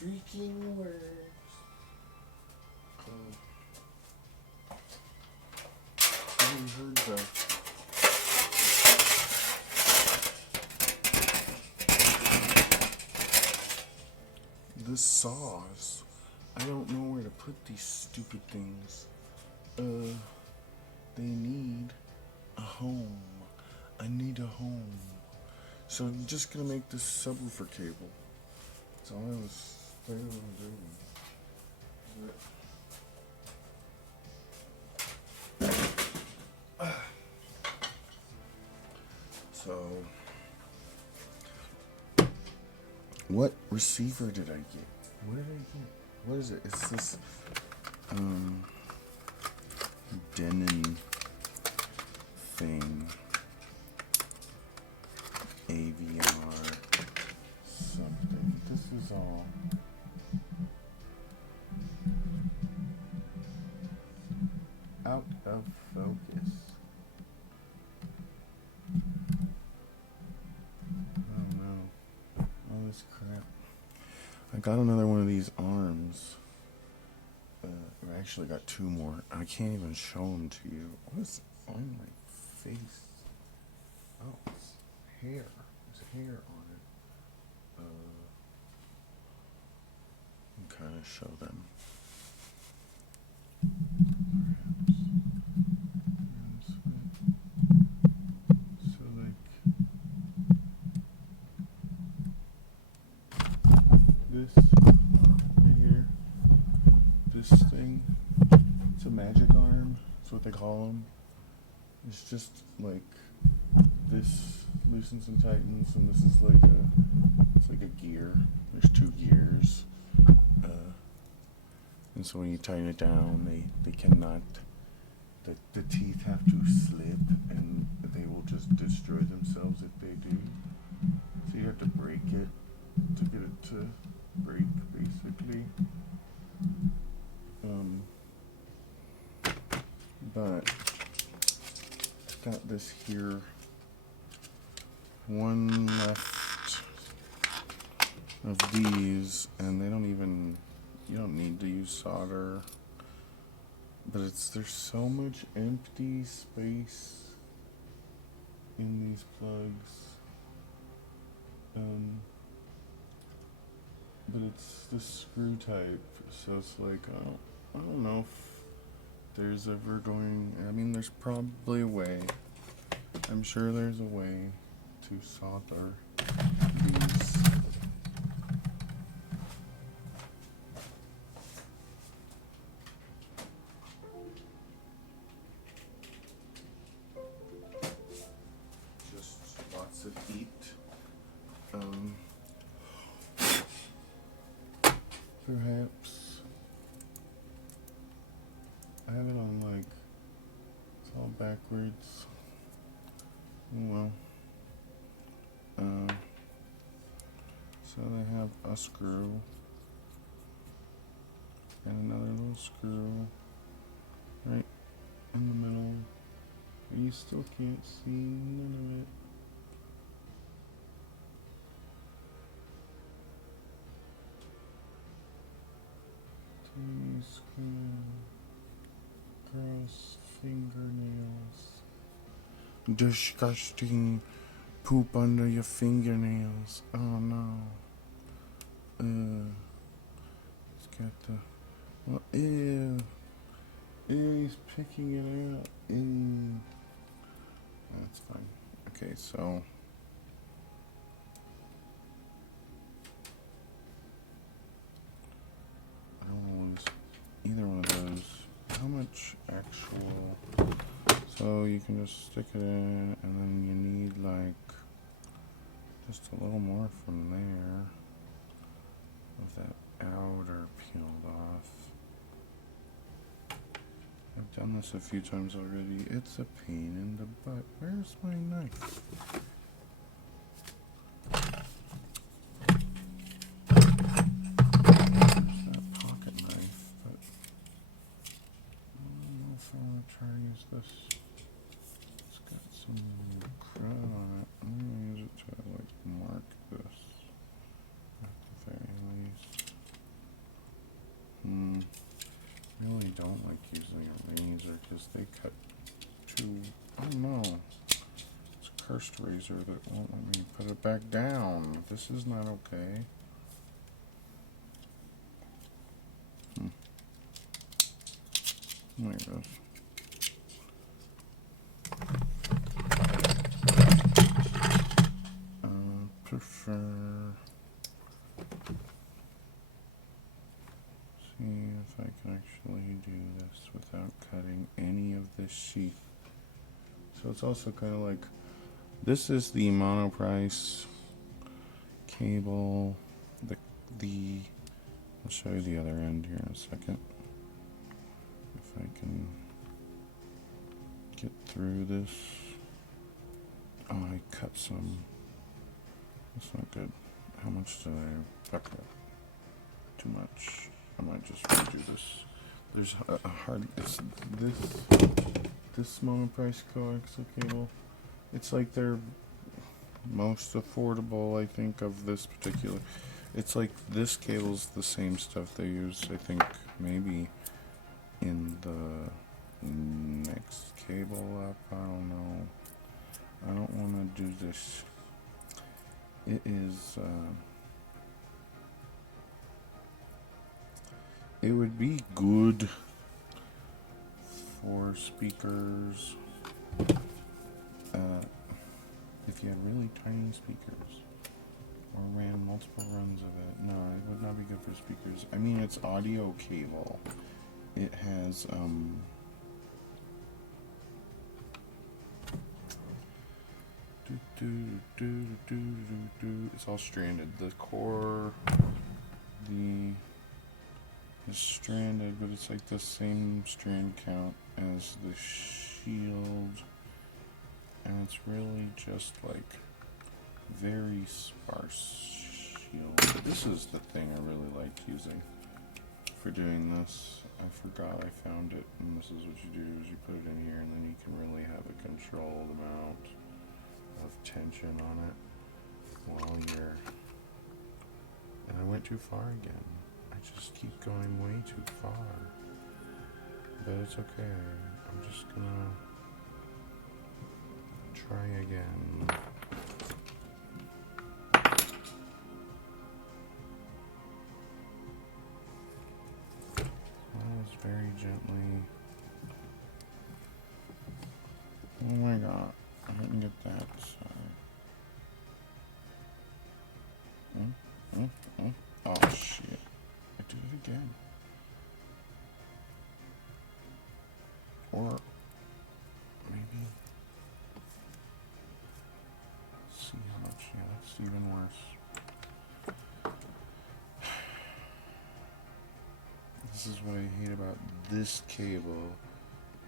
freaking works. Have you heard the saws? I don't know where to put these stupid things. They need a home. I need a home. So I'm just gonna make this subwoofer cable. That's all I was planning on doing. So, what receiver did I get? What did I get? What is it? It's this Denon thing. AVR something. This is all out of focus. Oh no. All this crap. I got another one of these arms. I actually got two more. I can't even show them to you. What is on my face? Oh, it's hair. There's hair on it. I can kind of show them. So like this right here, this thing, it's a magic arm. That's what they call them. It's just like this loosens and tightens, and this is like a gear. There's two gears, and so when you tighten it down, they cannot. The teeth have to slip, and they will just destroy themselves if they do. So you have to break it to get it to break, basically. But got this here. One left of these, and they don't even. You don't need to use solder. But there's so much empty space in these plugs. But it's the screw type, so it's like I don't know if there's ever going. I mean, there's probably a way. I'm sure there's a way to solder these. Lots of heat. Perhaps I have it on like it's all backwards. Well, so they have a screw and another little screw right in the middle. You still can't see none of it. Tiny screw. Gross fingernails. Disgusting poop under your fingernails. Oh no. It's got the. Well, ew. Ew, he's picking it out. Ew. That's fine. Okay, so. I don't want to lose either one of those. How much actual. So you can just stick it in, and then you need like just a little more from there with that outer peeled off. I've done this a few times already. It's a pain in the butt. Where's my knife? There's that pocket knife, but I don't know if I want to try and use this. It's got some crud on it. I'm going to use it to like mark this at the very least. don't like using a razor because they cut too, I don't know. It's a cursed razor that won't let me put it back down. This is not okay. There it goes. Prefer. See if I can actually do this without cutting any of this sheath. So it's also kind of like, this is the monoprice cable. I'll show you the other end here in a second. If I can get through this. Oh, I cut some. That's not good. How much did I fuck up? Too much. I might just redo this. There's a hard. It's this monoprice coaxial cable. It's like their most affordable, I think, of this particular. It's like this cable's the same stuff they use, I think, maybe in the next cable up. I don't know. I don't want to do this. It is. It would be good for speakers if you had really tiny speakers or ran multiple runs of it. No, it would not be good for speakers. I mean, it's audio cable. It has it's all stranded. The core, is stranded, but it's like the same strand count as the shield, and it's really just like very sparse shield. But this is the thing I really liked using for doing this. I forgot I found it, and this is what you do: is you put it in here, and then you can really have a controlled amount of tension on it while you're. And I went too far again. I just keep going way too far. But it's okay. I'm just gonna try again. That was very gently. Oh my god. I didn't get that side. Oh shit. I did it again. Or maybe see how much. Yeah, that's even worse. This is what I hate about this cable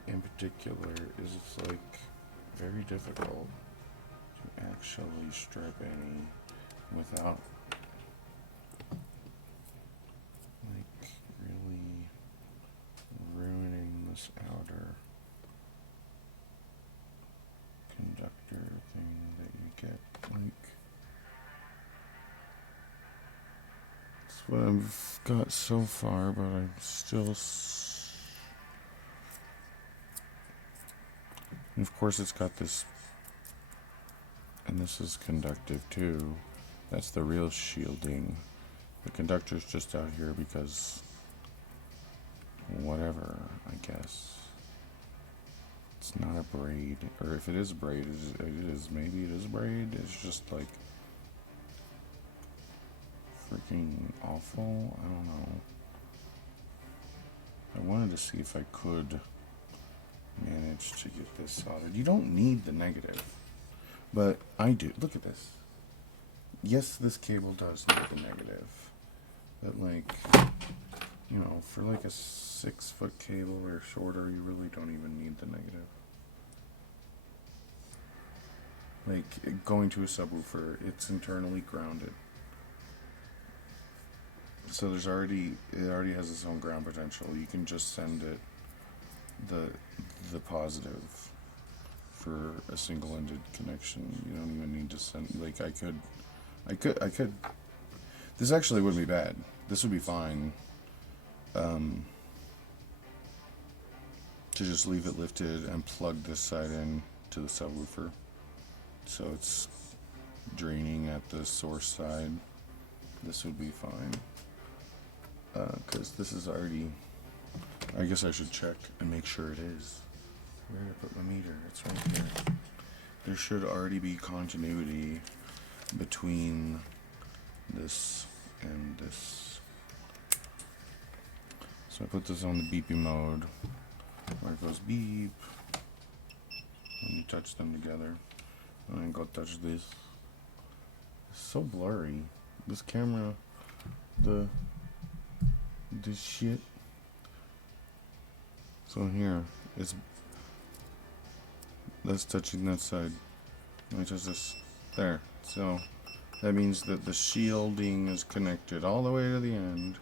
in particular, is it's like very difficult to actually strip any without like really ruining this outer conductor thing that you get. Like, it's what I've got so far, but I'm still and of course it's got this, and this is conductive too. That's the real shielding. The conductor's just out here because whatever, I guess. It's not a braid, or if it is a braid, maybe it is a braid. It's just like freaking awful. I don't know. I wanted to see if I could manage to get this soldered. You don't need the negative, but I do. Look at this. Yes, this cable does need the negative, but like, you know, for like a 6-foot cable or shorter, you really don't even need the negative. Like, going to a subwoofer, it's internally grounded. So it already has its own ground potential. You can just send it the positive for a single-ended connection. You don't even need to send, like, I could, this actually wouldn't be bad. This would be fine. to just leave it lifted and plug this side in to the subwoofer. So it's draining at the source side. This would be fine. Because this is already, I guess I should check and make sure it is. Where did I put my meter? It's right here. There should already be continuity between this and this. So I put this on the beeping mode, where it goes beep, and you touch them together. And then go touch this. It's so blurry. This camera, this shit. So here, that's touching that side. Let me touch this. There. So that means that the shielding is connected all the way to the end.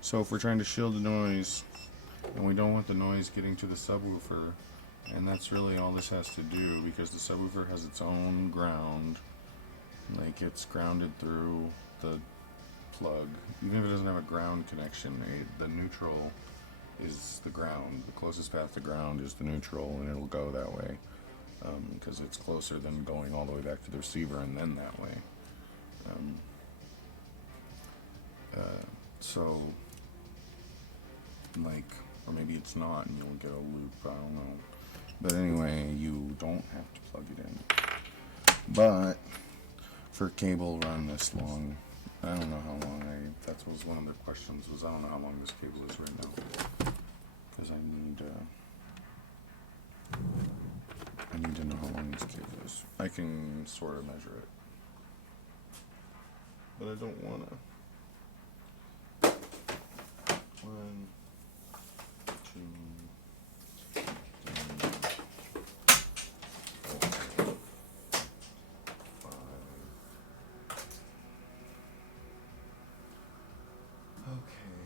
So if we're trying to shield the noise, and we don't want the noise getting to the subwoofer, and that's really all this has to do, because the subwoofer has its own ground. Like, it's grounded through the plug. Even if it doesn't have a ground connection, the neutral is the ground. The closest path to ground is the neutral, and it'll go that way. Because it's closer than going all the way back to the receiver and then that way. So, like, or maybe it's not and you'll get a loop, I don't know. But anyway, you don't have to plug it in. But for cable run this long, I don't know how long that was one of the questions, was I don't know how long this cable is right now. Because I need to know how long this cable is. I can sort of measure it. But I don't want to. 1, 2, 3, 4, 5. Okay.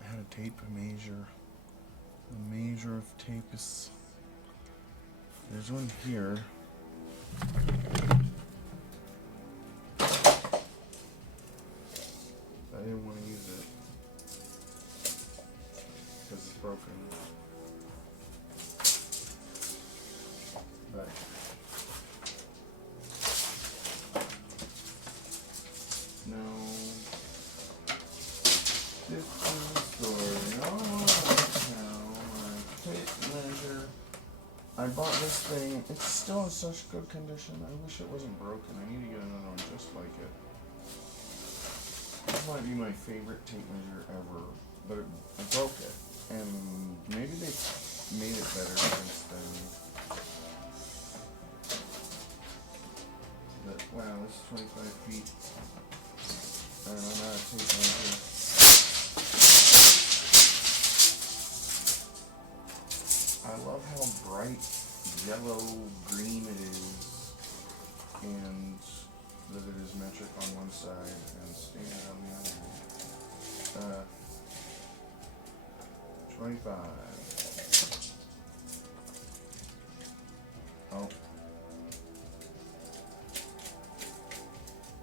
I had a tape measure. The measure of tape is. There's one here. I didn't want to use it because it's broken. But no, different story. Now my tape measure. I bought this thing. It's still in such good condition. I wish it wasn't broken. I need to get another one just like it. This might be my favorite tape measure ever, but I broke it, and maybe they made it better since then. But wow, this is 25 feet, and I'm out of tape measure. I love how bright yellow green it is, and that it is metric on one side and standard on the other. 25. Oh.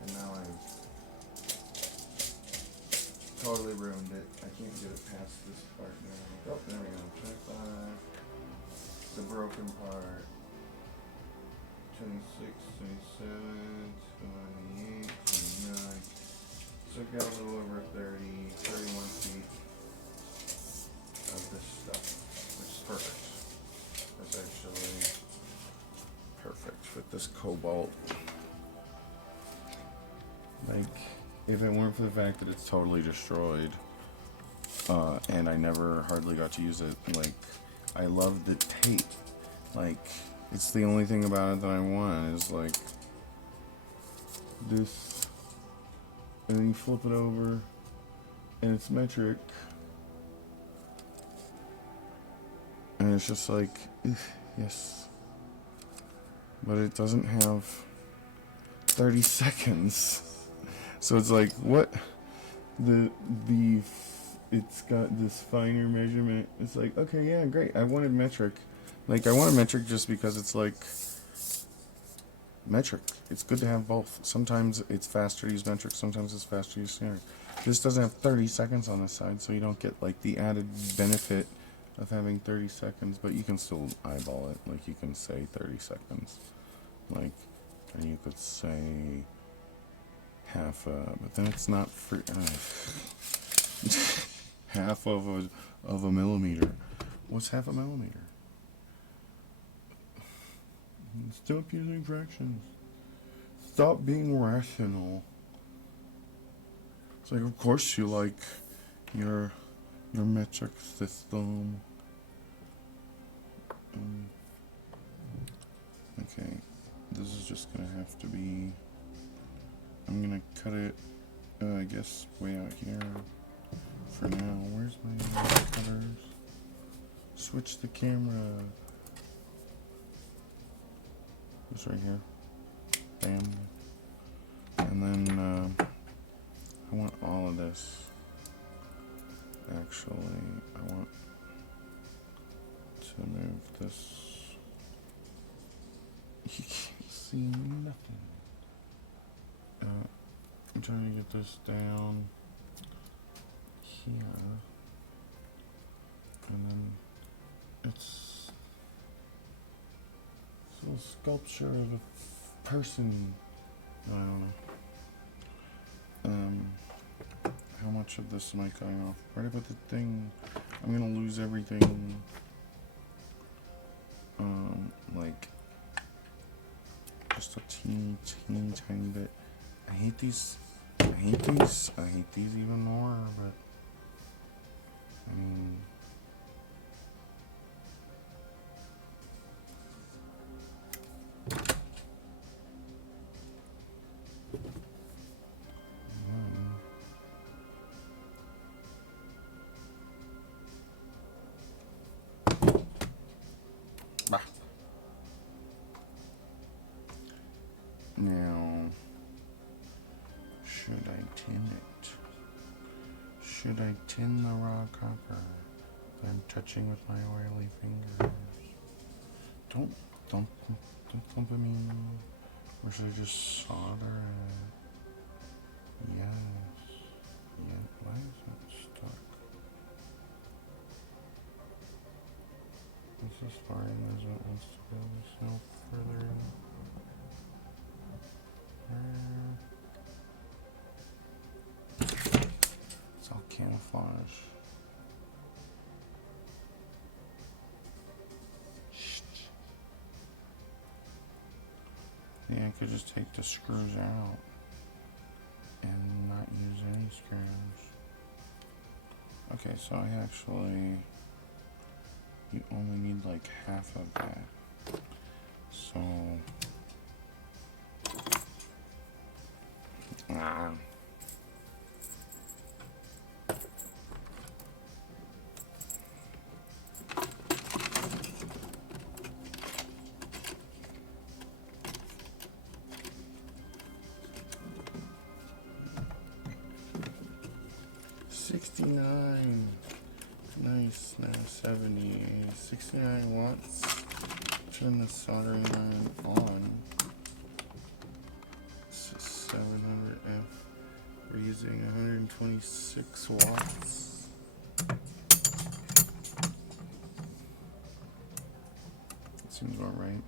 And now I've totally ruined it. I can't get it past this part now. Oh, there we go. 25. The broken part. 26, 27, 28, 29. So I've got a little over 30, 31 feet of this stuff, which is perfect. That's actually perfect with this cobalt. Like, if it weren't for the fact that it's totally destroyed, and I never hardly got to use it, like, I love the tape. Like, it's the only thing about it that I want is like this, and then you flip it over, and it's metric, and it's just like, yes, but it doesn't have 30 seconds, so it's like, what, it's got this finer measurement. It's like, okay, yeah, great, I wanted metric. Like, I wanted metric just because it's like, metric. It's good to have both. Sometimes it's faster to use metric, sometimes it's faster to use standard. This doesn't have 30 seconds on the side, so you don't get like the added benefit of having 30 seconds, but you can still eyeball it. Like you can say 30 seconds. Like, and you could say half but then it's not for half of a millimeter. What's half a millimeter? Stop using fractions. Stop being rational. It's like, of course you like your metric system. Okay, this is just gonna have to be. I'm gonna cut it. I guess way out here for now. Where's my cutters? Switch the camera. This right here. Bam. And then I want all of this. Actually, I want to move this. You can't see nothing. I'm trying to get this down here. And then it's a little sculpture of a person. I don't know. How much of this am I cutting off? Right about the thing. I'm gonna lose everything. Like just a teeny tiny bit. I hate these. I hate these even more, but I mean, bah. Now, should I tin it? Should I tin the raw copper that I'm touching with my oily fingers? Don't thump at me. Or should I just solder it? Yes. Yeah. Why is that stuck? This is fine. There's what wants to go this no further. It's all camouflage. Yeah, I could just take the screws out and not use any screws. Okay, so I actually, you only need like half of that. So, ah. $69. Nice. Now 70. 69 watts. Turn the soldering iron on. This is 700F. We're using 126 watts. That seems about right.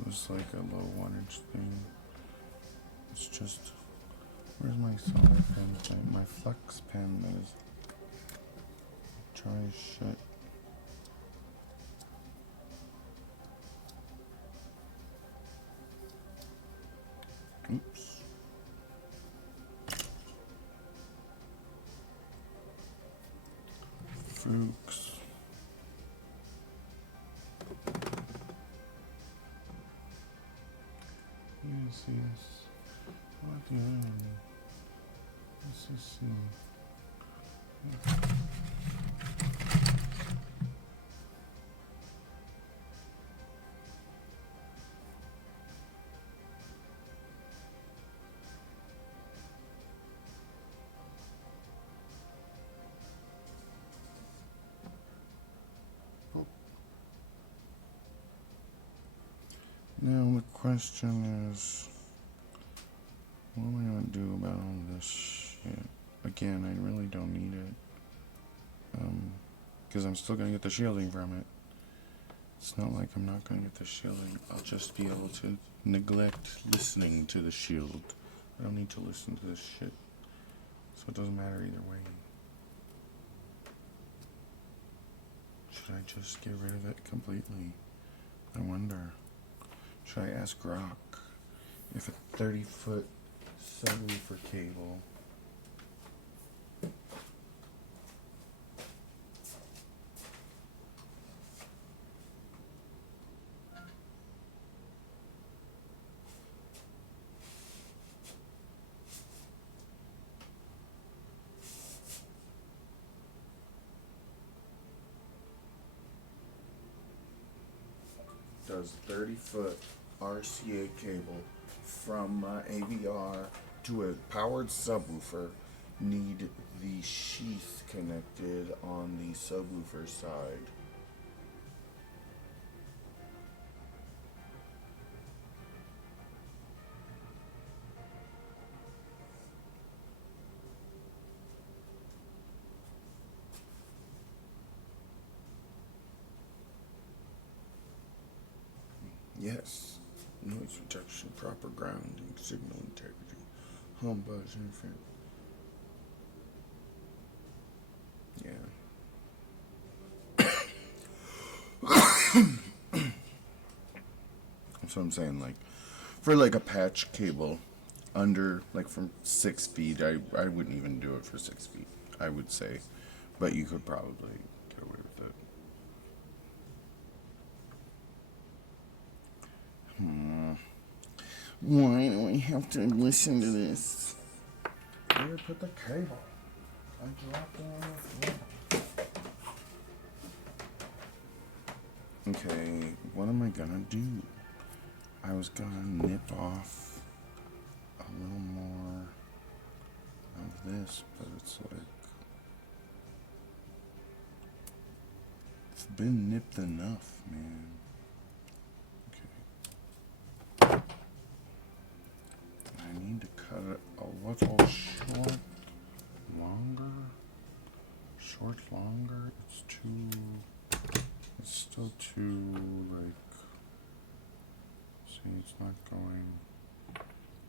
It was like a low wattage thing. It's just. Where's my solder pen? My flex pen that is dry as shit. Oops. Fuchs. You see this? What the hell? Let's just see. Now the question is, what am I gonna do about all this shit? Again, I really don't need it. Because I'm still gonna get the shielding from it. It's not like I'm not gonna get the shielding. I'll just be able to neglect listening to the shield. I don't need to listen to this shit. So it doesn't matter either way. Should I just get rid of it completely? I wonder. Should I ask Grok if a 30-foot subwoofer cable does 30-foot RCA cable from my AVR to a powered subwoofer need the sheath connected on the subwoofer side? Yes. Noise reduction, proper grounding, signal integrity, home buzz interference. Yeah. That's what I'm saying. Like, for like a patch cable under, like from 6 feet, I wouldn't even do it for 6 feet, I would say. But you could probably get away with it. Why do I have to listen to this? Where did I put the cable? I dropped it on the floor. Okay, what am I gonna do? I was gonna nip off a little more of this, but it's like, it's been nipped enough, man. Okay. I need to cut it a little short, longer. Short, longer. It's still too, like, see, it's not going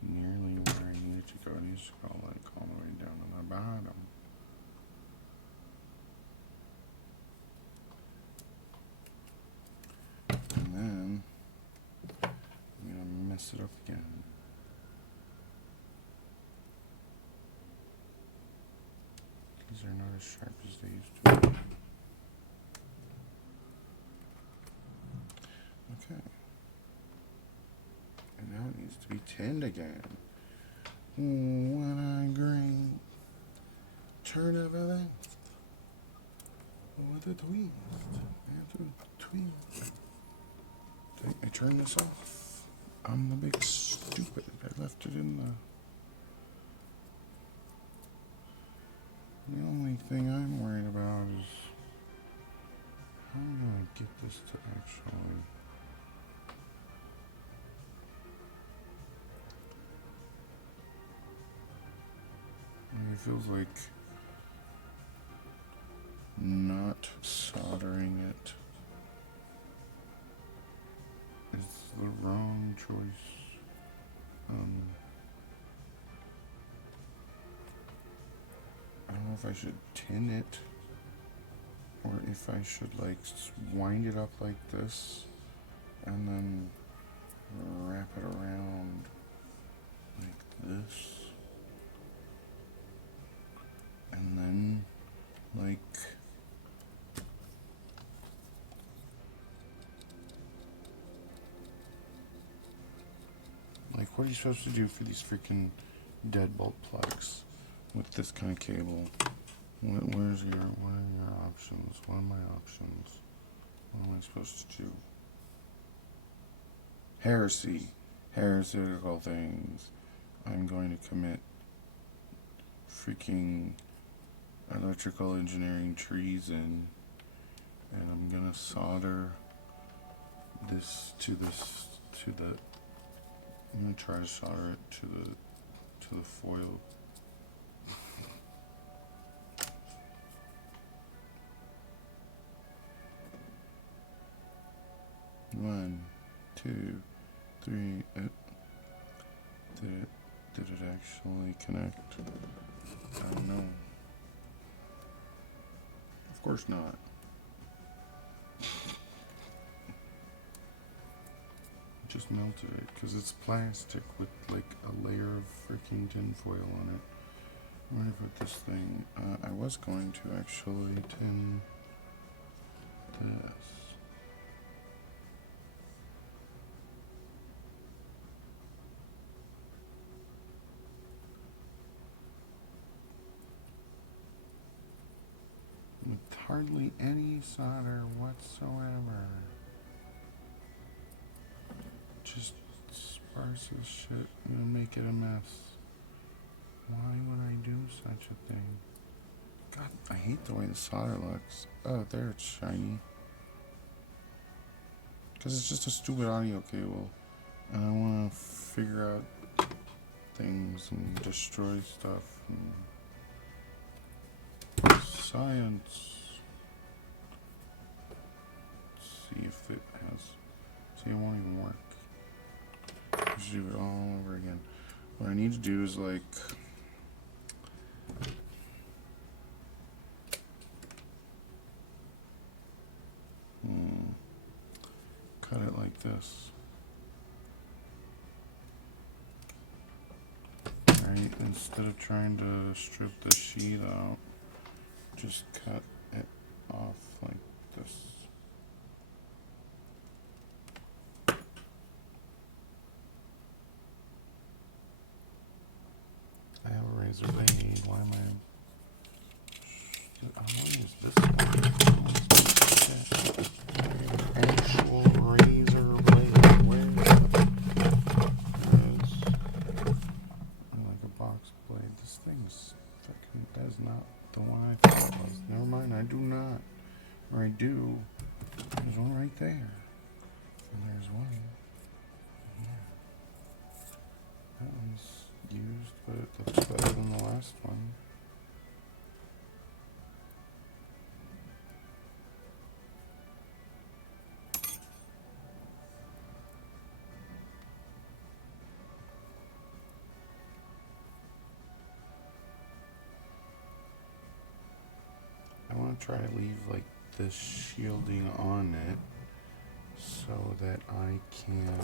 nearly where I need it to go. It needs to go, like, all the way down to the bottom. And then, I'm gonna mess it up again. These are not as sharp as they used to be. Okay. And now it needs to be tinned again. What a great turn of events. With a twist. And a twist. I turn this off. I'm the big stupid. I left it in the... The only thing I'm worried about is how am I get this to actually... It feels like not soldering it is the wrong choice. I don't know if I should tin it or if I should like wind it up like this and then wrap it around like this. And then, like, what are you supposed to do for these freaking deadbolt plugs with this kind of cable? What are your options? What are my options? What am I supposed to do? Heresical things. I'm going to commit freaking electrical engineering treason, and I'm gonna solder this to the I'm gonna try to solder it to the foil. One, two, three. Did it actually connect? I don't know. Of course not. Just melted it because it's plastic with like a layer of freaking tin foil on it. Where did I put this thing? I was going to actually tin this. With hardly any solder whatsoever. Just sparse as shit and make it a mess. Why would I do such a thing? God, I hate the way the solder looks. Oh, there it's shiny. Because it's just a stupid audio cable. And I want to figure out things and destroy stuff. And science. Let's see if it has... See, it won't even work. Let's do it all over again. What I need to do is like... cut it like this. Right, instead of trying to strip the sheet out, just cut it off like this. I have a razor blade. Why am I want to use this one. Actual razor blade. Where is like a box blade? This thing's fucking does not the one I thought it was. Never mind, I do not. Or I do. There's one right there. And there's one here. That one's used, but it looks better than the last one. I want to try to leave like this shielding on it so that I can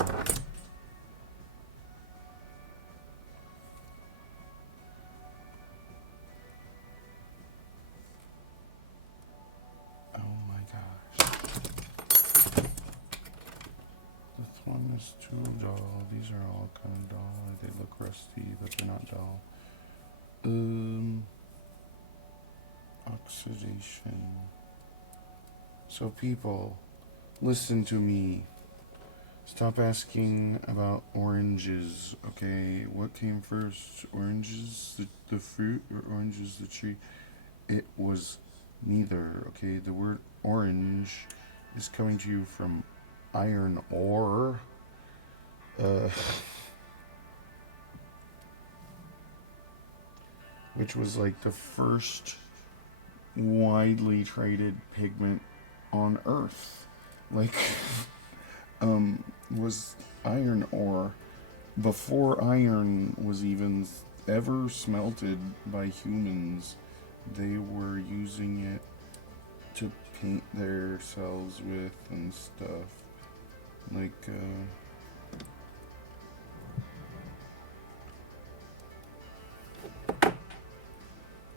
oh my gosh, this one is too dull. These are all kind of dull. They look rusty, but they're not dull. Oxidation. So people, listen to me. Stop asking about oranges, okay? What came first? Oranges, the fruit, or oranges, the tree? It was neither, okay? The word orange is coming to you from iron ore. Which was like the first widely traded pigment on Earth. Like, was iron ore before iron was even ever smelted by humans. They were using it to paint their cells with and stuff. Like,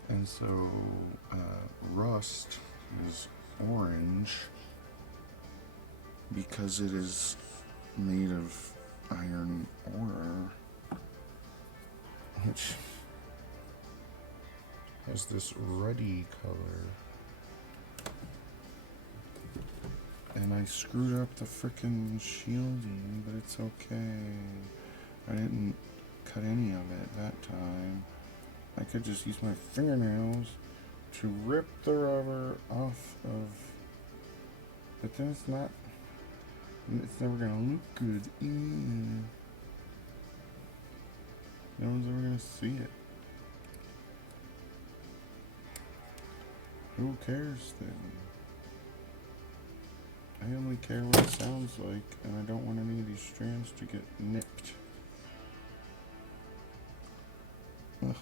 and so rust is orange because it is made of iron ore, which has this ruddy color. And I screwed up the frickin' shielding, but it's okay. I didn't cut any of it that time. I could just use my fingernails to rip the rubber off of, but then it's never gonna look good. No one's ever gonna see it. Who cares then? I only care what it sounds like, and I don't want any of these strands to get nipped. Ugh.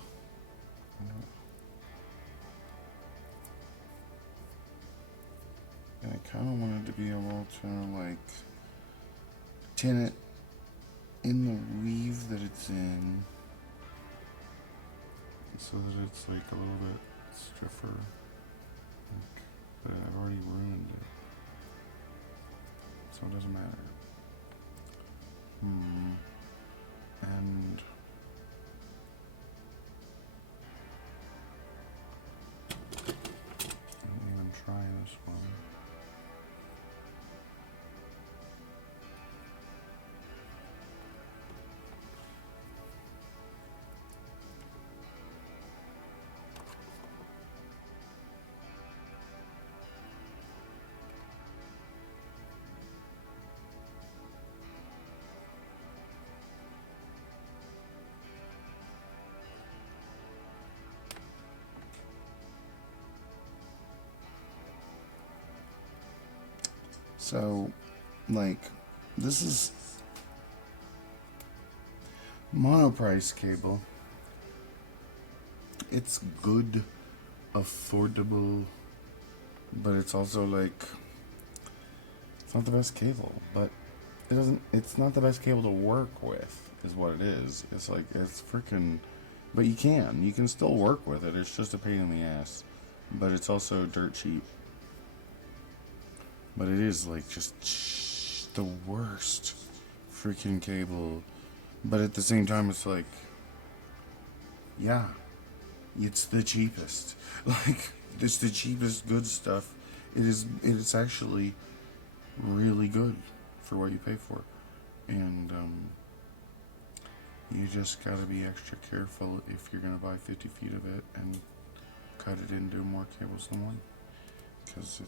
And I kind of wanted to be able to, like, tin it in the weave that it's in, so that it's, like, a little bit stiffer. Like, but I've already ruined it, so it doesn't matter. And I didn't even try this one. So, like, this is monoprice cable. It's good, affordable, but it's also like, it's not the best cable, but it's not the best cable to work with, is what it is. It's like, it's freaking, but you can still work with it. It's just a pain in the ass, but it's also dirt cheap. But it is like just the worst freaking cable. But at the same time, it's like, yeah, it's the cheapest. Like, it's the cheapest good stuff. It's actually really good for what you pay for. And you just gotta be extra careful if you're gonna buy 50 feet of it and cut it into more cables than one. Because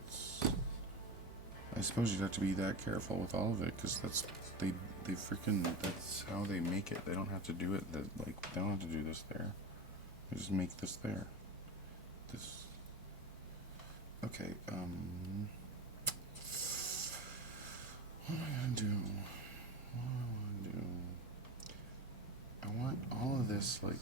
I suppose you'd have to be that careful with all of it, because that's how they make it. They don't have to do it they don't have to do this there. They just make this there. This. Okay. What am I gonna do? I want all of this like.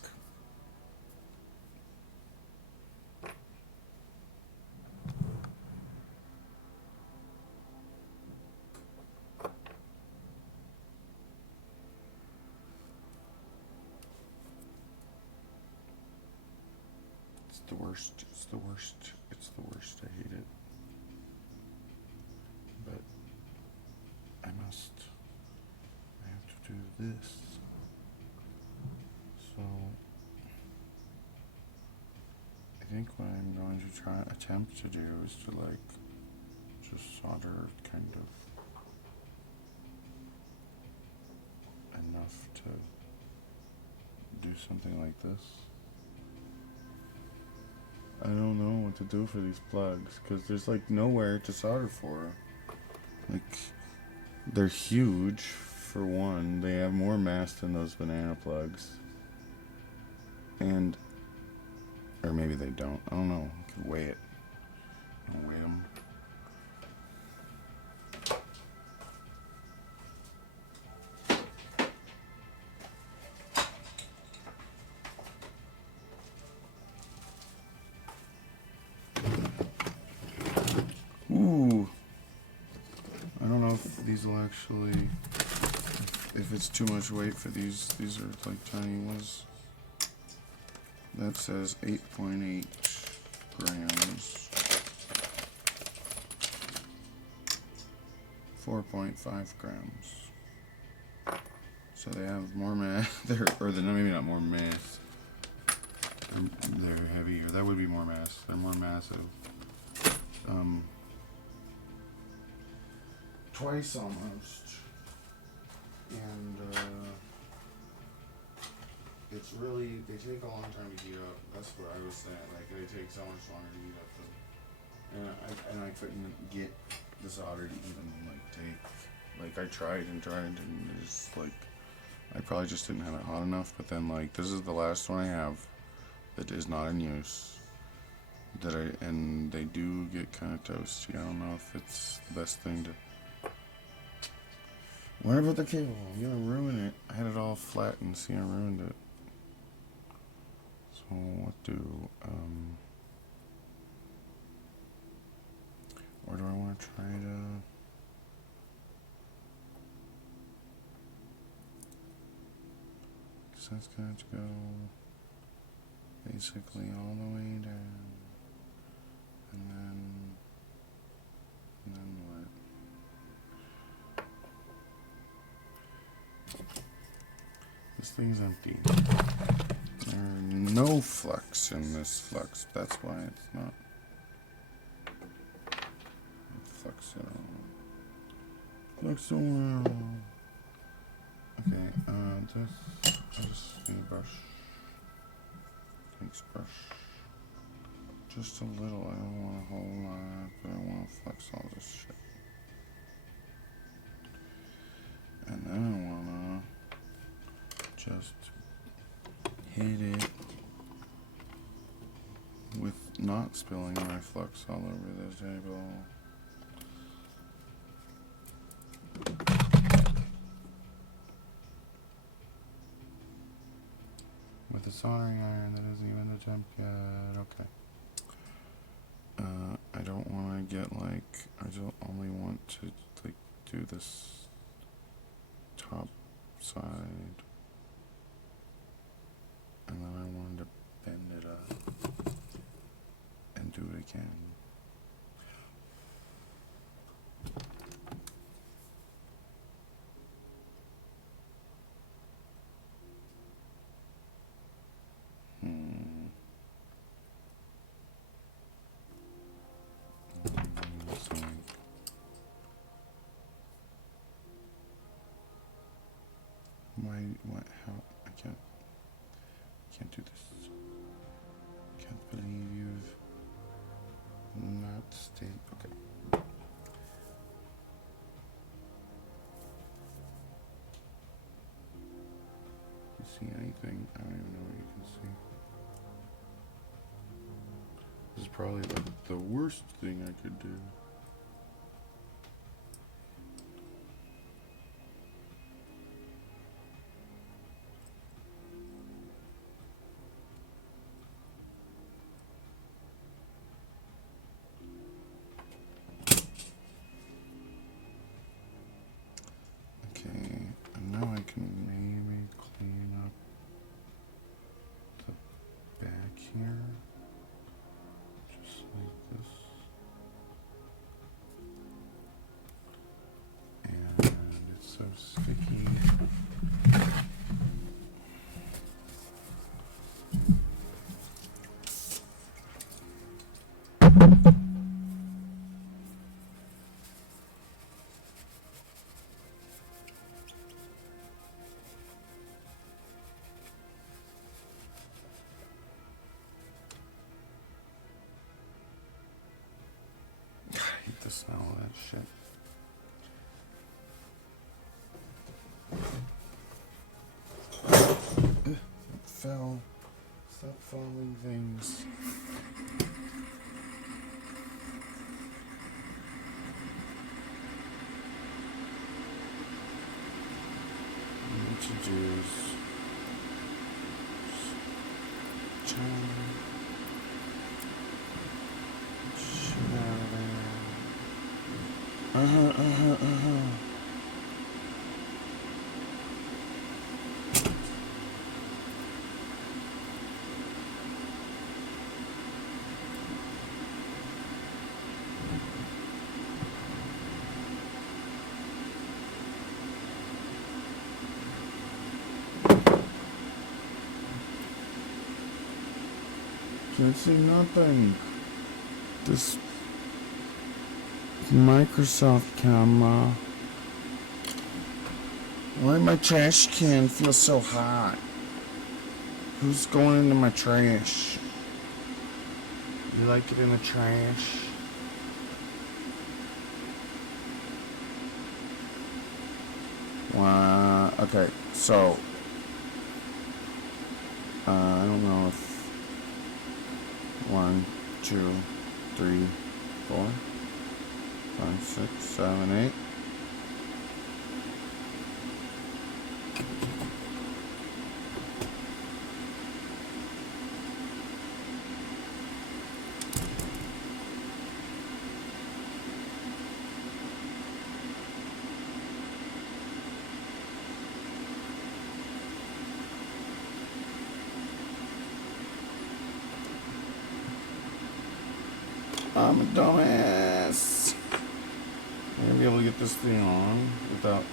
It's the worst. It's the worst. It's the worst. I hate it. But I have to do this. So I think what I'm going to attempt to do is to like just solder kind of enough to do something like this. I don't know what to do for these plugs because there's like nowhere to solder for. Like, they're huge for one. They have more mass than those banana plugs. And, or maybe they don't. I don't know. I could weigh it. I'll weigh them. Ooh. I don't know if these will actually, if it's too much weight for these. These are like tiny ones. That says 8.8 grams. 4.5 grams. So they have more mass. Maybe not more mass. They're heavier. That would be more mass. They're more massive. Twice almost. And it's really, they take a long time to heat up. That's what I was saying. Like, they take so much longer to heat up. And I couldn't get the solder to even like take. Like, I tried and tried, and there's like I probably just didn't have it hot enough, but then like this is the last one I have that is not in use. And they do get kind of toasty. I don't know if it's the best thing to. What about the cable? I'm gonna ruin it. I had it all flat and see, I ruined it. So what do or do I want to try to? Cause that's going to go basically all the way down, and then what? This thing's empty. There's no flux in this flux. That's why it's not flux at all. Flux around. Okay, this. I just need a brush. Thanks, brush. Just a little. I don't want a whole lot, but I want to flex all this shit. And then I wanna just hit it with not spilling my flux all over the table. With a soldering iron that isn't even the temp yet. Okay. I don't want to get like, I just only want to like do this top side, and then I wanted to bend it up and do it again. What, how, I can't do this. Can't believe you've not stayed, okay. You see anything? I don't even know what you can see. This is probably the worst thing I could do. Maybe clean up the back here, just like this, and it's so sticky. The smell of that shit. It fell. Stop falling things. What you do is Can't see nothing. This Microsoft camera. Why my trash can feel so hot? Who's going into my trash? You like it in the trash? What? Okay, so I don't know if 1, 2, 3, 4, 5, 6, 7, 8. I'm a dumbass. I'm gonna be able to get this thing on without.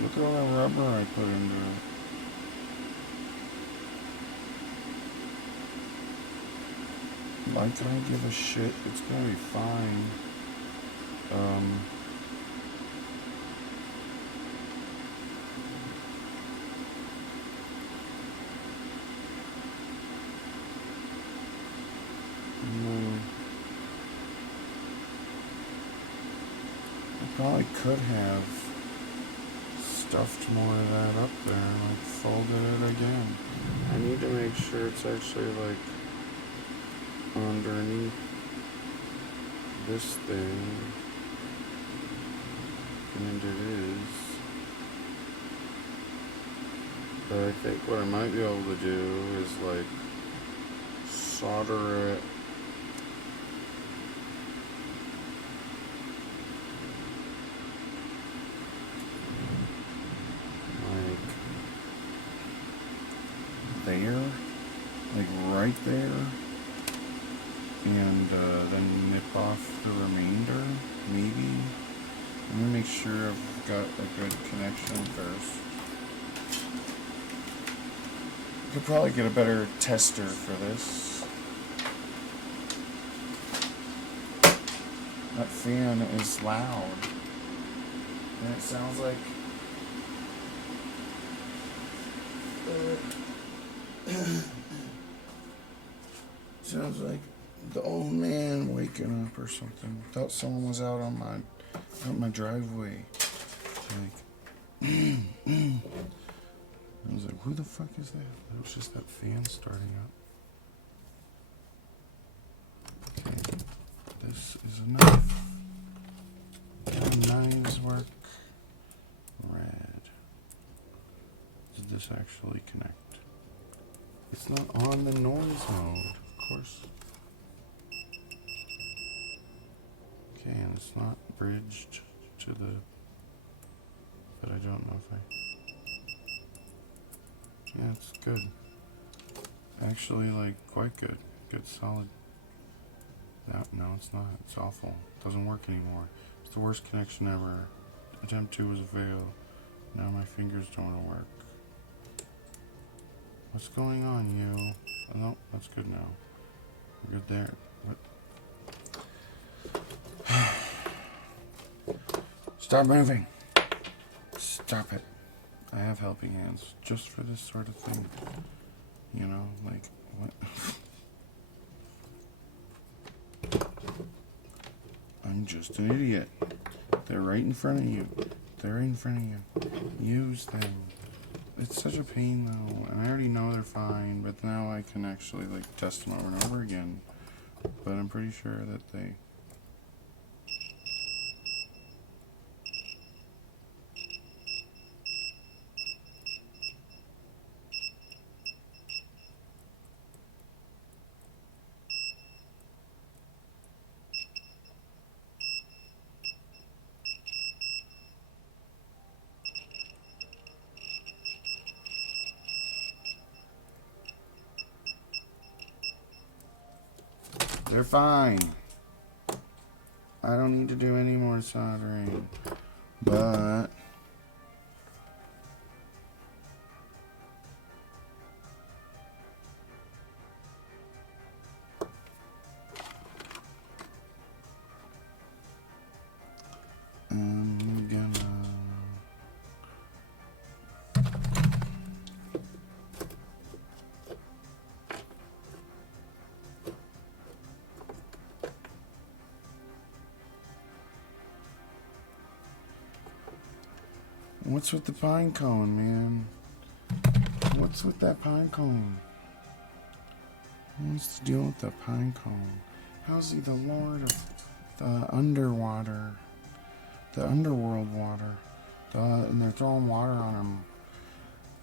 Look at all that rubber I put into it. Like, I don't give a shit. It's gonna be fine. I probably could have stuffed more of that up there and like folded it again. I need to make sure it's actually like underneath this thing, and it is. But I think what I might be able to do is like solder it like there, like right there, and then nip off the remainder, maybe. I'm gonna make sure I've got a good connection first. Could probably get a better tester for this. That fan is loud, and it sounds like the old man waking up or something. Thought someone was out on my driveway. Like, I was like, who the fuck is that? It was just that fan starting up. Okay, this is enough. Knives work. Red. Did this actually connect? It's not on the noise mode, of course. Okay, and it's not bridged to the... But I don't know if I... Yeah, it's good. Actually, like, quite good. Good, solid. No, it's not. It's awful. It doesn't work anymore. It's the worst connection ever. Attempt 2 was a fail. Now my fingers don't want to work. What's going on, you? Oh, no, that's good now. We're good there. What? Stop moving. Stop it. I have helping hands just for this sort of thing. You know, like, what? I'm just an idiot. They're right in front of you. They're right in front of you. Use them. It's such a pain though, and I already know they're fine, but now I can actually like test them over and over again. But I'm pretty sure that they... They're fine. I don't need to do any more soldering. But... I'm gonna... What's with the pine cone, man? What's with that pine cone? What's the deal with the pine cone? How's he the lord of the underwater? The underworld water. And they're throwing water on him.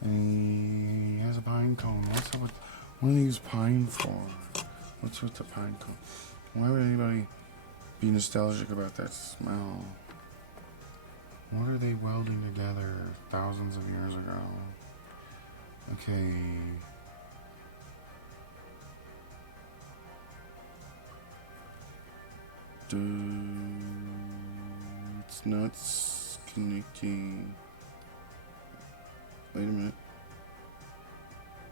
And he has a pine cone. What's up with... What do they use pine for? What's with the pine cone? Why would anybody be nostalgic about that smell? What are they welding together thousands of years ago? Okay. It's not connecting. Wait a minute.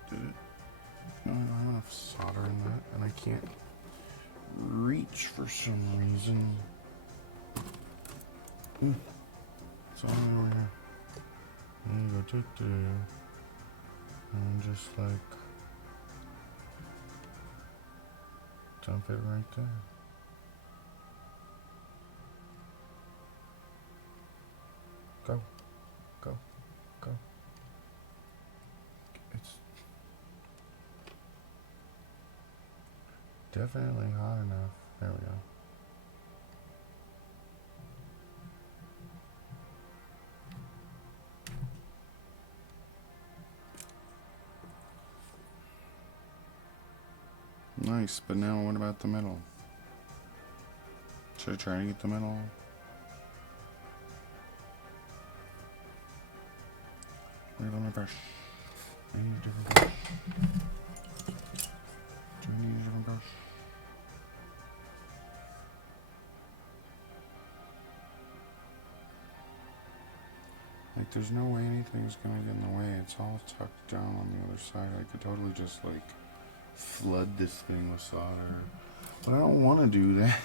Did it? No, I don't have enough solder in that, and I can't reach for some reason. It's all over here. And you go and just like dump it right there. Go, go, go. It's definitely hot enough. There we go. Nice, but now what about the middle? Should I try to get the middle? Where's my brush? I need a different brush. Do I need a different brush? Like, there's no way anything's gonna get in the way. It's all tucked down on the other side. I could totally just, like, flood this thing with solder. But I don't want to do that.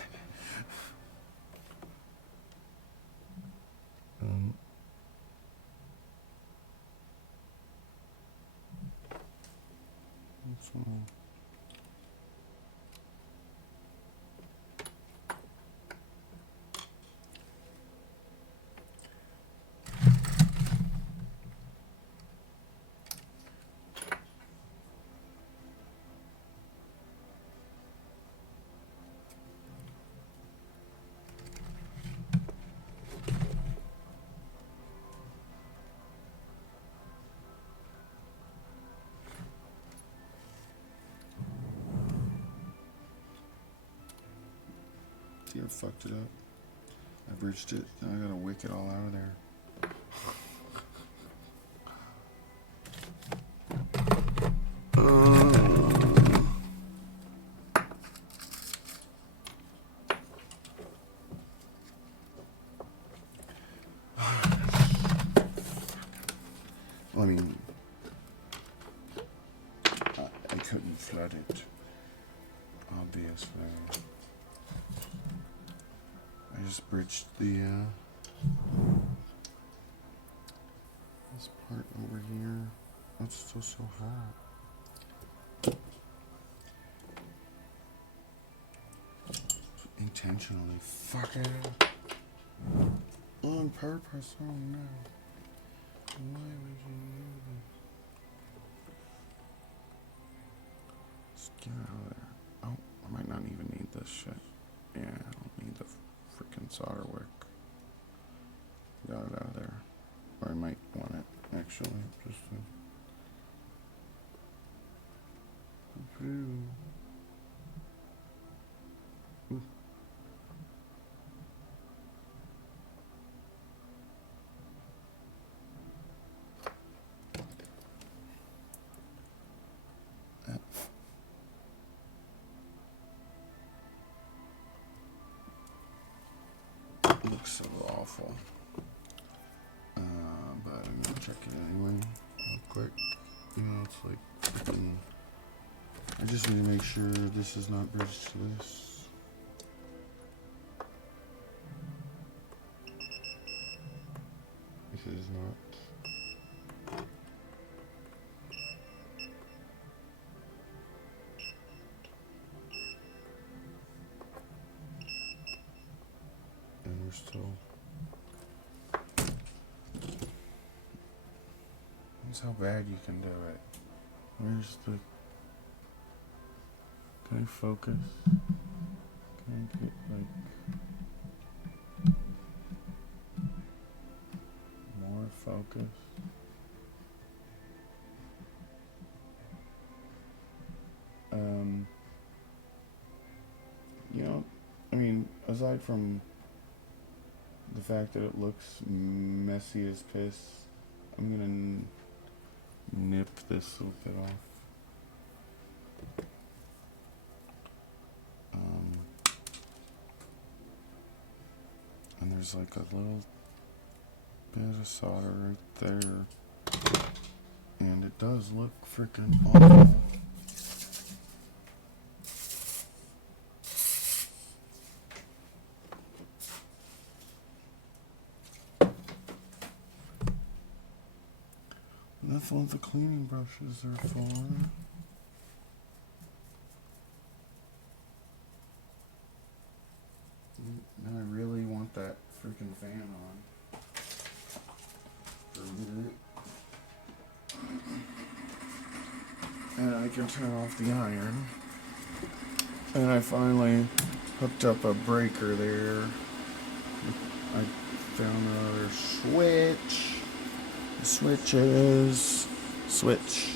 See, I fucked it up. I bridged it. Now I gotta wick it all out of there. I mean, I couldn't flood it, obviously. I just bridged the this part over here. It's still so hot. Intentionally fuck it up. On purpose. Oh no. Why would you do this? Just get it out of there. Oh, I might not even need this shit. Yeah, I don't need the freaking solder wick. Got it out of there. Or I might want it, actually. Just to... Ooh. Looks so awful. But I'm gonna check it anyway, real quick. You know, it's like freaking. I just need to make sure this is not bridged to this. This is not. And we're still. That's how bad you can do it. Where's the... Can I focus? Can I get, like... more focus? You know, I mean, aside from the fact that it looks messy as piss, I'm gonna nip this a little bit off. And there's like a little bit of solder right there, and it does look freaking awful. That's what the cleaning brushes are for. Now I really want that freaking fan on for a minute. And I can turn off the iron. And I finally hooked up a breaker there. I found another switch. The switch is switch.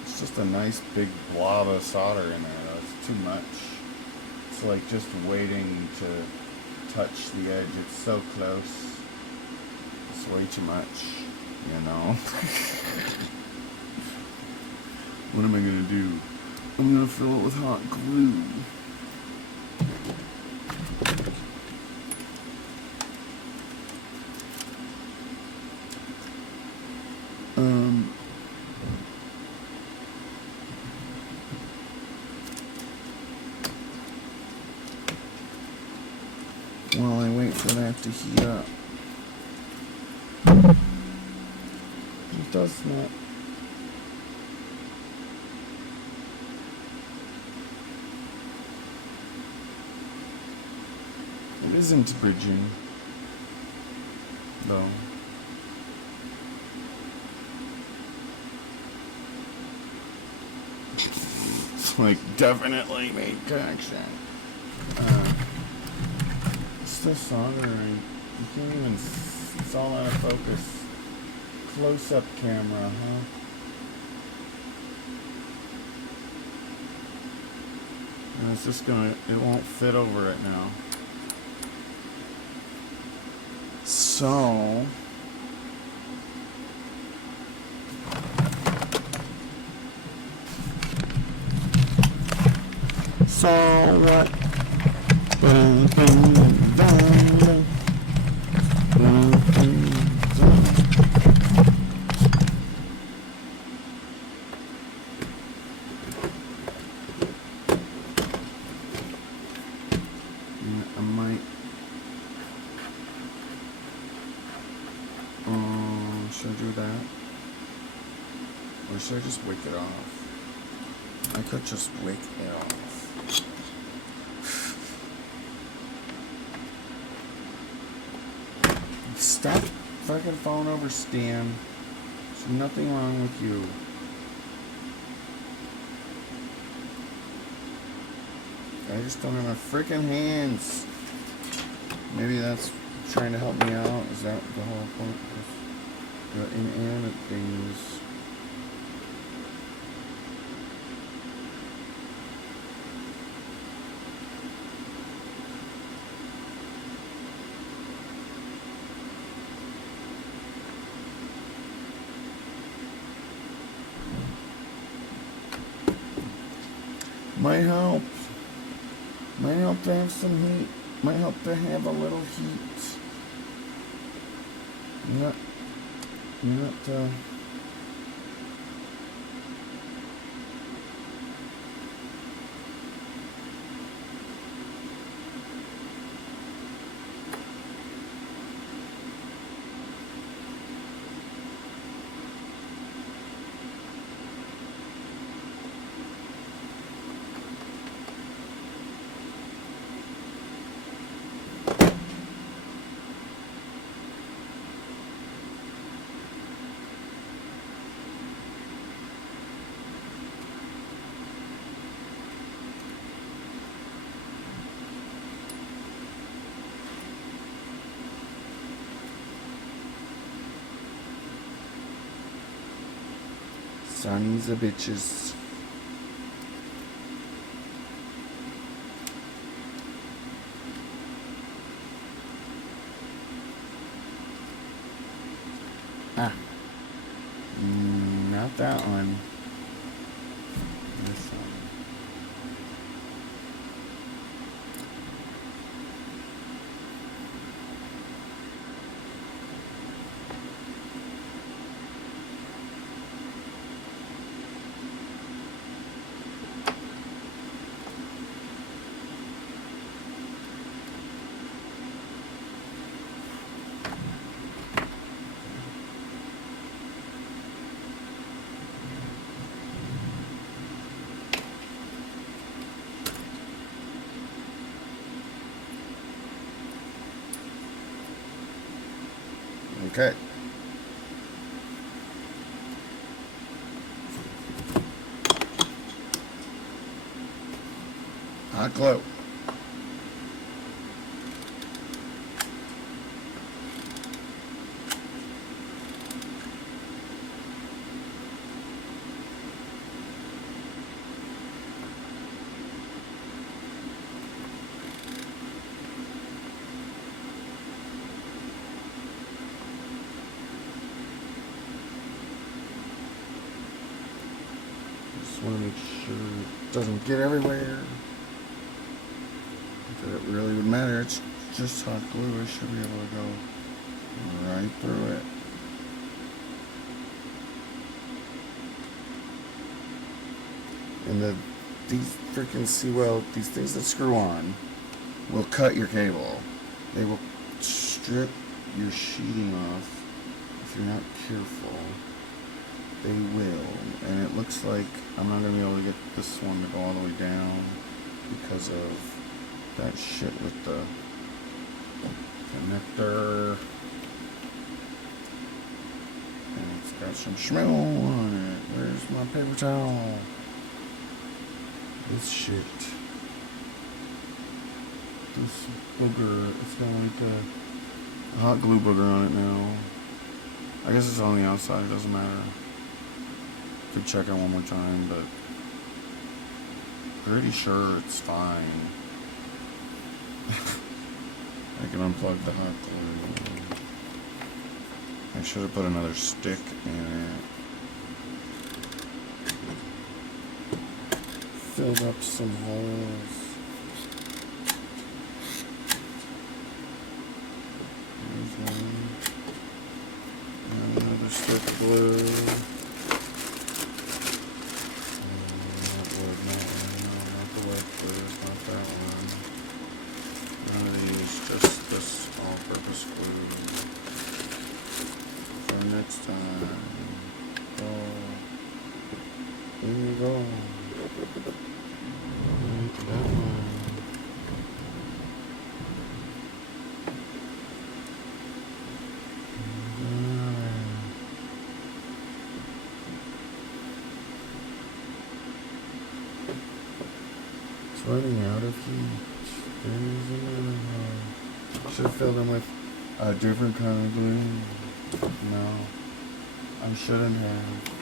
It's just a nice big blob of solder in there. It's too much. It's like just waiting to touch the edge. It's so close. It's way too much, you know. What am I gonna do? I'm gonna fill it with hot glue. While I wait for that to heat up. It does not. It isn't bridging, though. It's like definitely made connection. It's the soldering. You can't even. It's all out of focus. Close-up camera, huh? And it's just gonna. It won't fit over it now. So. What? I might. Should I do that? Or should I just wick it off? I could just wick it off. Stop fucking falling over, Stan. There's nothing wrong with you. I just don't have my freaking hands. Maybe that's trying to help me out. Is that the whole point of the inanimate things? Might help. Might help to have some heat. Might help to have a little heat. Not Sons of bitches. Ah. Not that one. This one. Okay. Hot glue. Just want to make sure it doesn't get everywhere. Not that it really would matter. It's just hot glue. I should be able to go right through it. And these freaking these things that screw on will cut your cable. They will strip your sheeting off if you're not careful. They will. And it looks like I'm not going to be able to get this one to go all the way down because of that shit with the connector. And it's got some schmill on it. Where's my paper towel? This shit. This booger. It's got like a hot glue booger on it now. I guess it's on the outside. It doesn't matter. Could check it one more time, but pretty sure it's fine. I can unplug the hot glue. I should have put another stick in it. Filled up some holes. There's one. And another stick of glue. Not the white glue, not that one. None of these, just this all-purpose glue. For next time. Oh, here you go. Right to that one. It's running out of heat. There's another one. Should have filled them with a different kind of glue. No, I shouldn't have.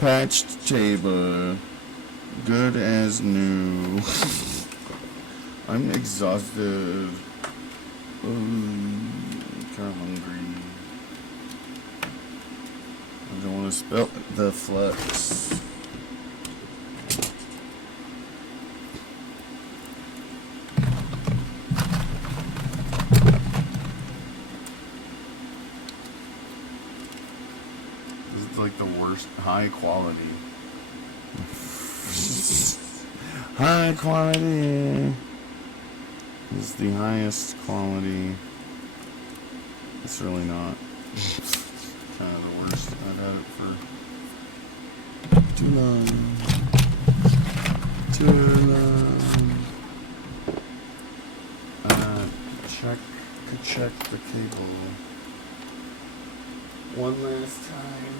Patched table, good as new. I'm exhausted. Kind of hungry. I don't want to spill the flux. Like the worst high quality. High quality. This is the highest quality It's really not. Kind of the worst. I've had it for too long. Check the cable one last time.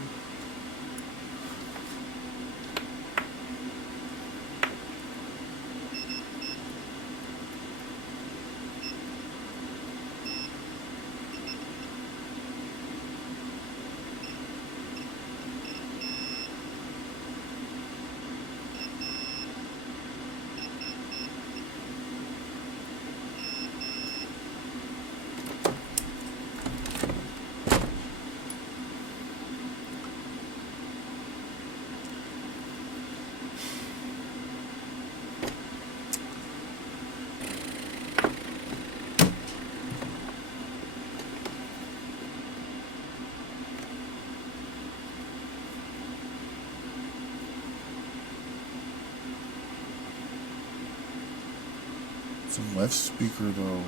It's a left speaker though.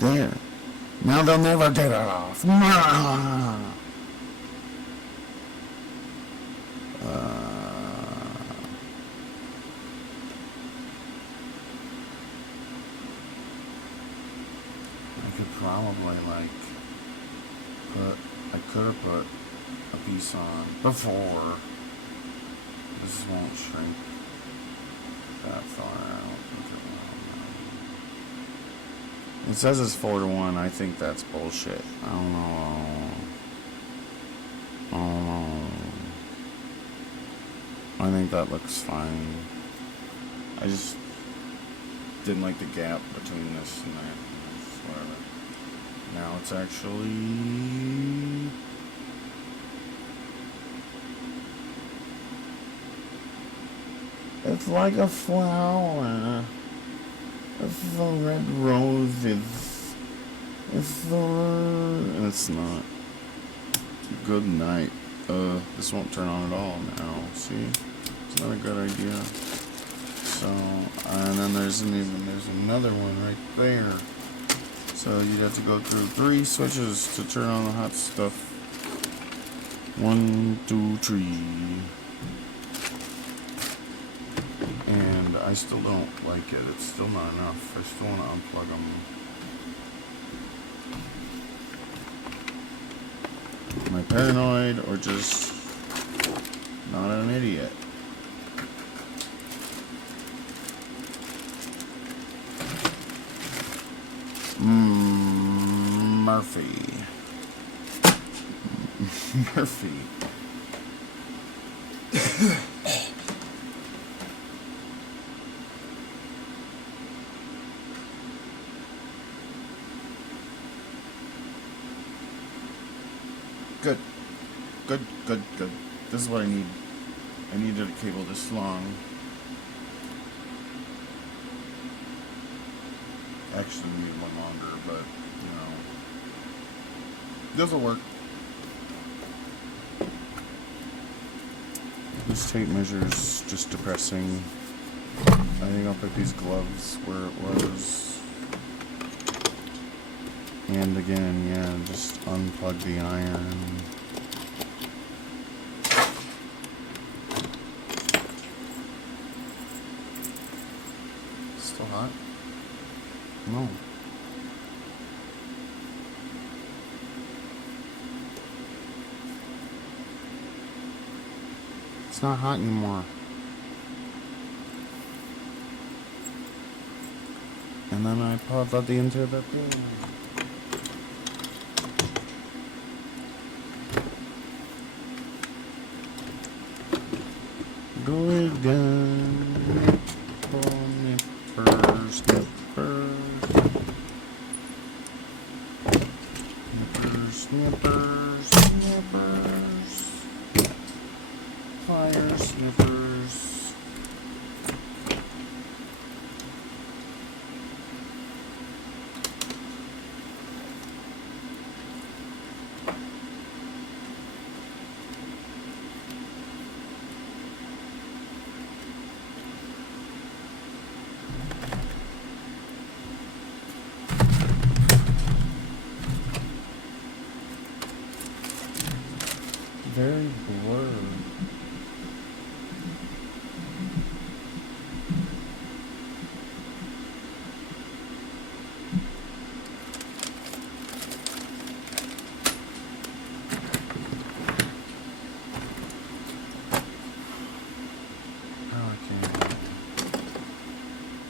There. Now they'll never get it off. I could probably I could have put a piece on before. This won't shrink that far out. It says it's 4-to-1. I think that's bullshit. I don't know. I think that looks fine. I just didn't like the gap between this and that. Whatever. Now it's actually... It's like a flower. It's the red roses. It's not. Good night. This won't turn on at all now. See? It's not a good idea. So, and then there's another one right there. So you'd have to go through 3 switches to turn on the hot stuff. 1, 2, 3. And I still don't like it. It's still not enough. I still want to unplug them. Am I paranoid or just not an idiot? Murphy. Murphy. Good, good. This is what I need. I needed a cable this long. Actually need one longer, but, you know. This'll work. This tape measure's just depressing. I think I'll put these gloves where it was. And again, yeah, just unplug the iron. Still hot? No. It's not hot anymore. And then I plug that into the thing. Go again. Nippers, nippers. Nippers, nippers, nippers. Fire snippers. Very blurred.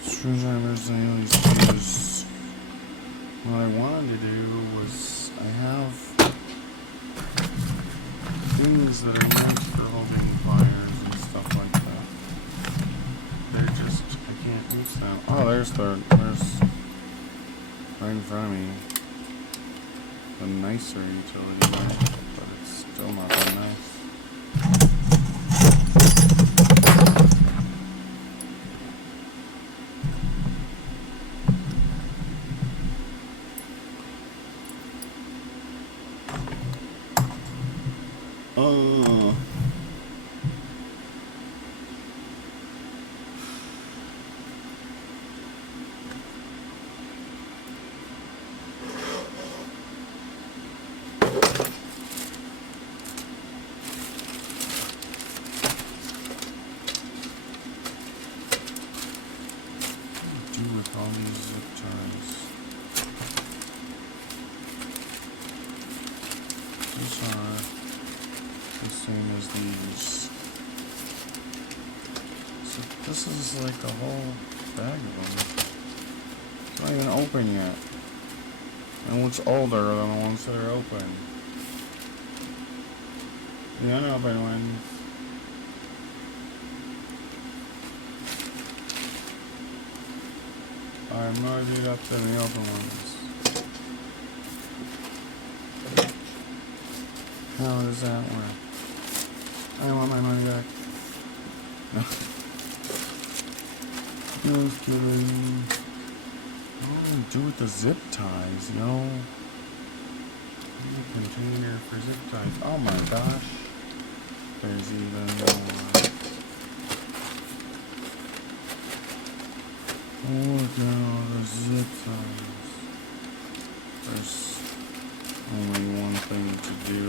Screwdrivers I always use. What I wanted to do was I have things that are meant for holding wires and stuff like that. They're just, I can't reach them. Oh, there's right in front of me, the nicer utility knife, but it's still not that nice. With all these zip ties. These are the same as these. So this is like a whole bag of them. It's not even open yet. And it's older than the ones that are open. The unopened ones. I have no idea up to the open ones. How does that work? I want my money back. No kidding. What do I do with the zip ties? No. Container for zip ties. Oh my gosh. There's even more. Oh, look at all the zip ties. There's only one thing to do.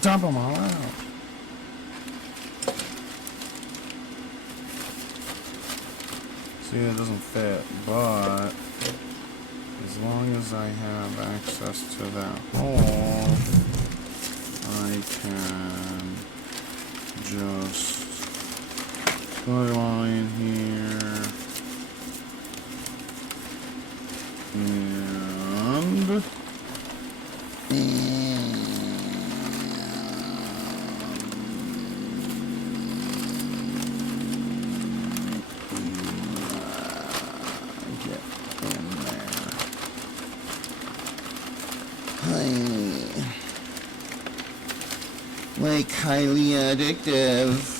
Dump them all out. See, it doesn't fit, but as long as I have access to that hole, I can just put it all in here and in there. Like highly addictive.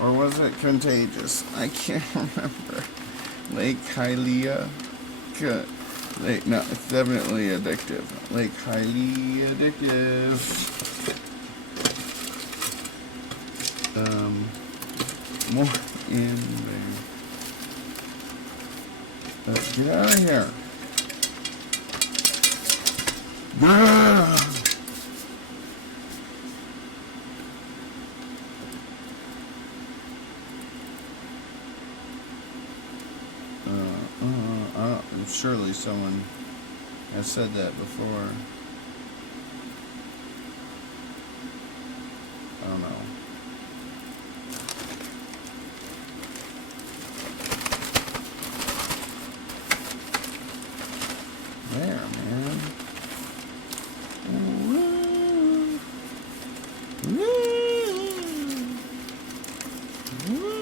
Or was it contagious? I can't remember. Lake Hylia. No, it's definitely addictive. Like highly addictive. More in there. Let's get out of here. Ah! Surely someone has said that before. I don't know. There, man. Woo. Woo. Woo.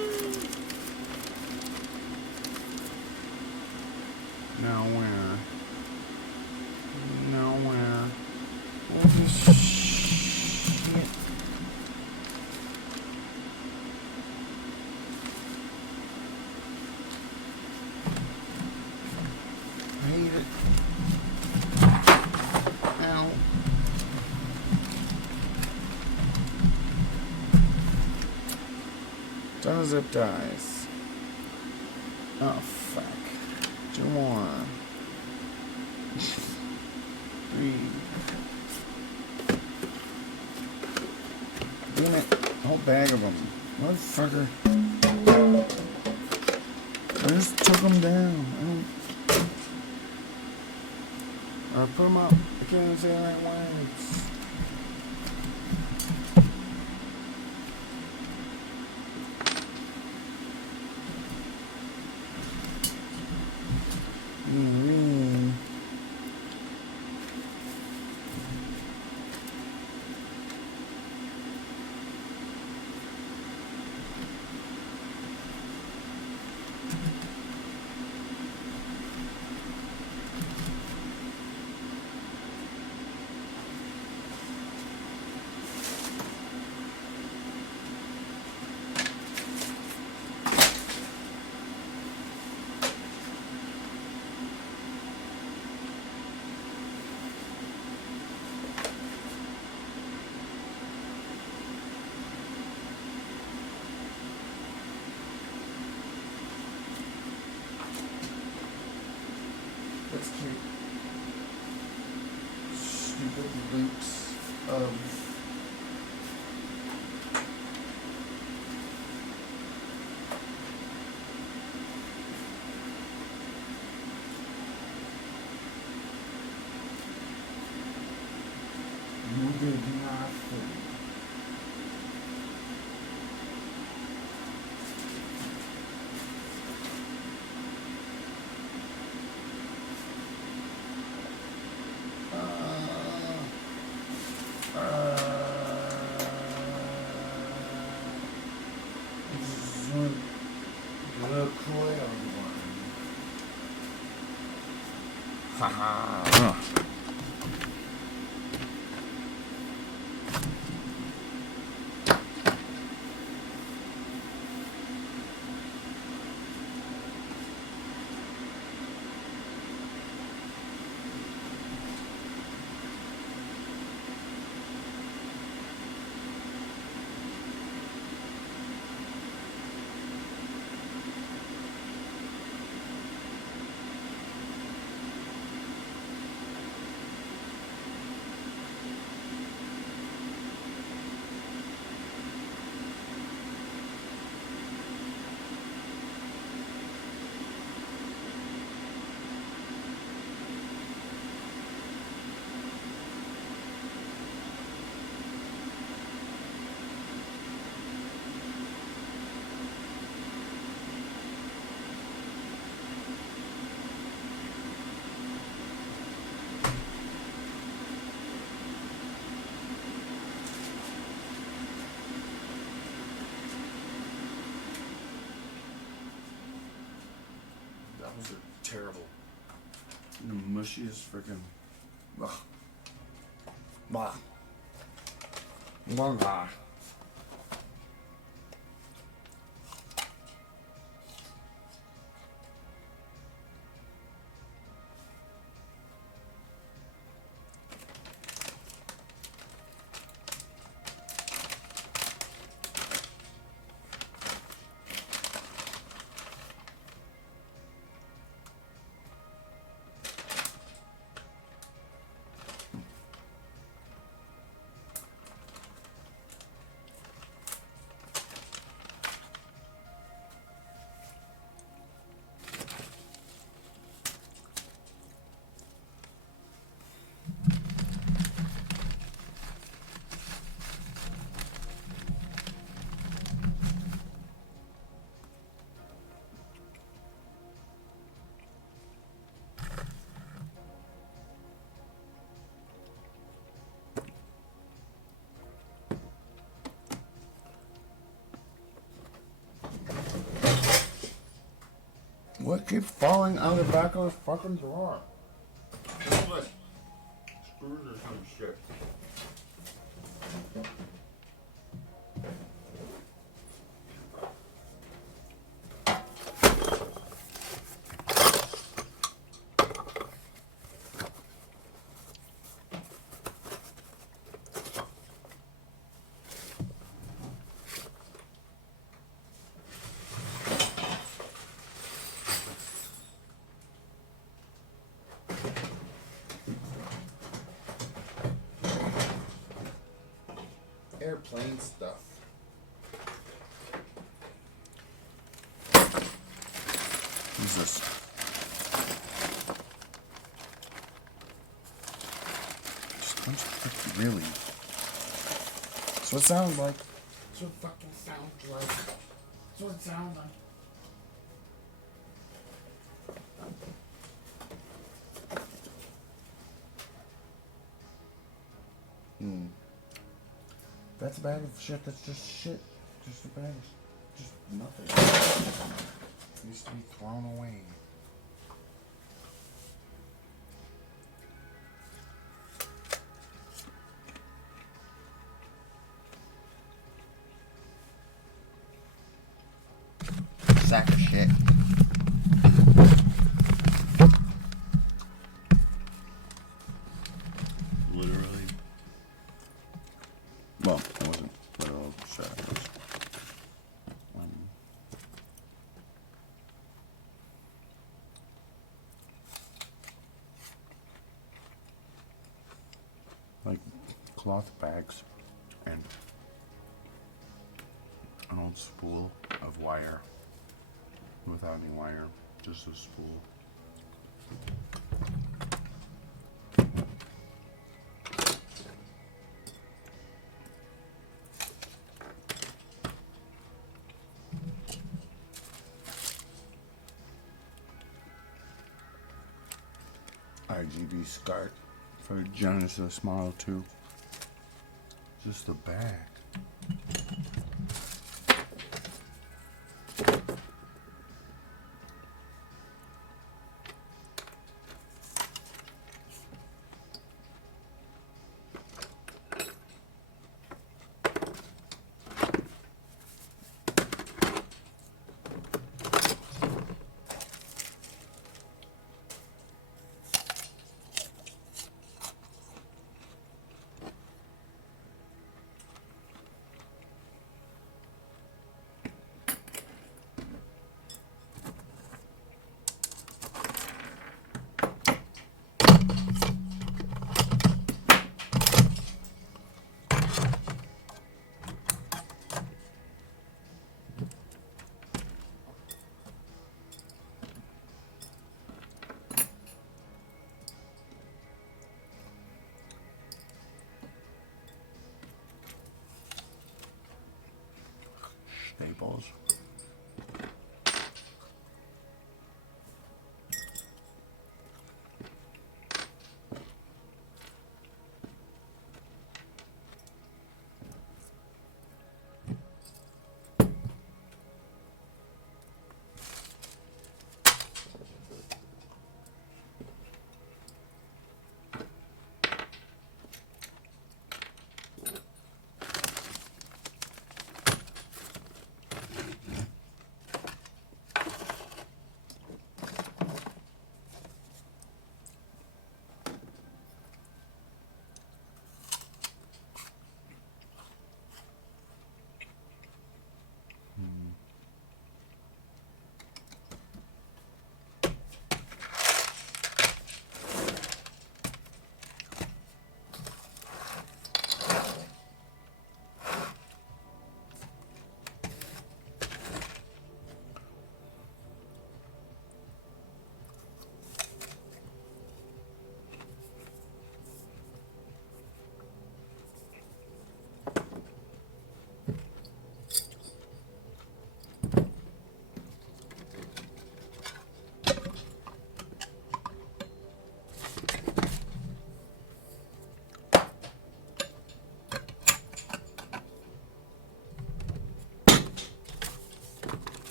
Now where? Now where? What is shit? I hate it. Ow. Done zip ties. Oh, fuck. 2 more. 3. Damn it. A whole bag of them. Motherfucker. I just took them down. Or put them up. I can't even say the right words. Let's keep stupid loops of you did nothing. Haha. Those are terrible. The mushiest freaking. Ugh. Blah. Blah. What keeps falling out of the back of this fucking drawer? Hold it. Screws or some shit. Airplane stuff. Jesus. Just really. That's what it sounds like. That's what it fucking sounds like. That's what it sounds like. That's a bag of shit. That's just shit. Just a bag of just nothing. It needs to be thrown away. Sack of shit. Literally. Well, it wasn't literal shit. It was, like cloth bags and an old spool of wire without any wire, just a spool. RGB SCART for Genesis Model 2. Just a bag. Staples.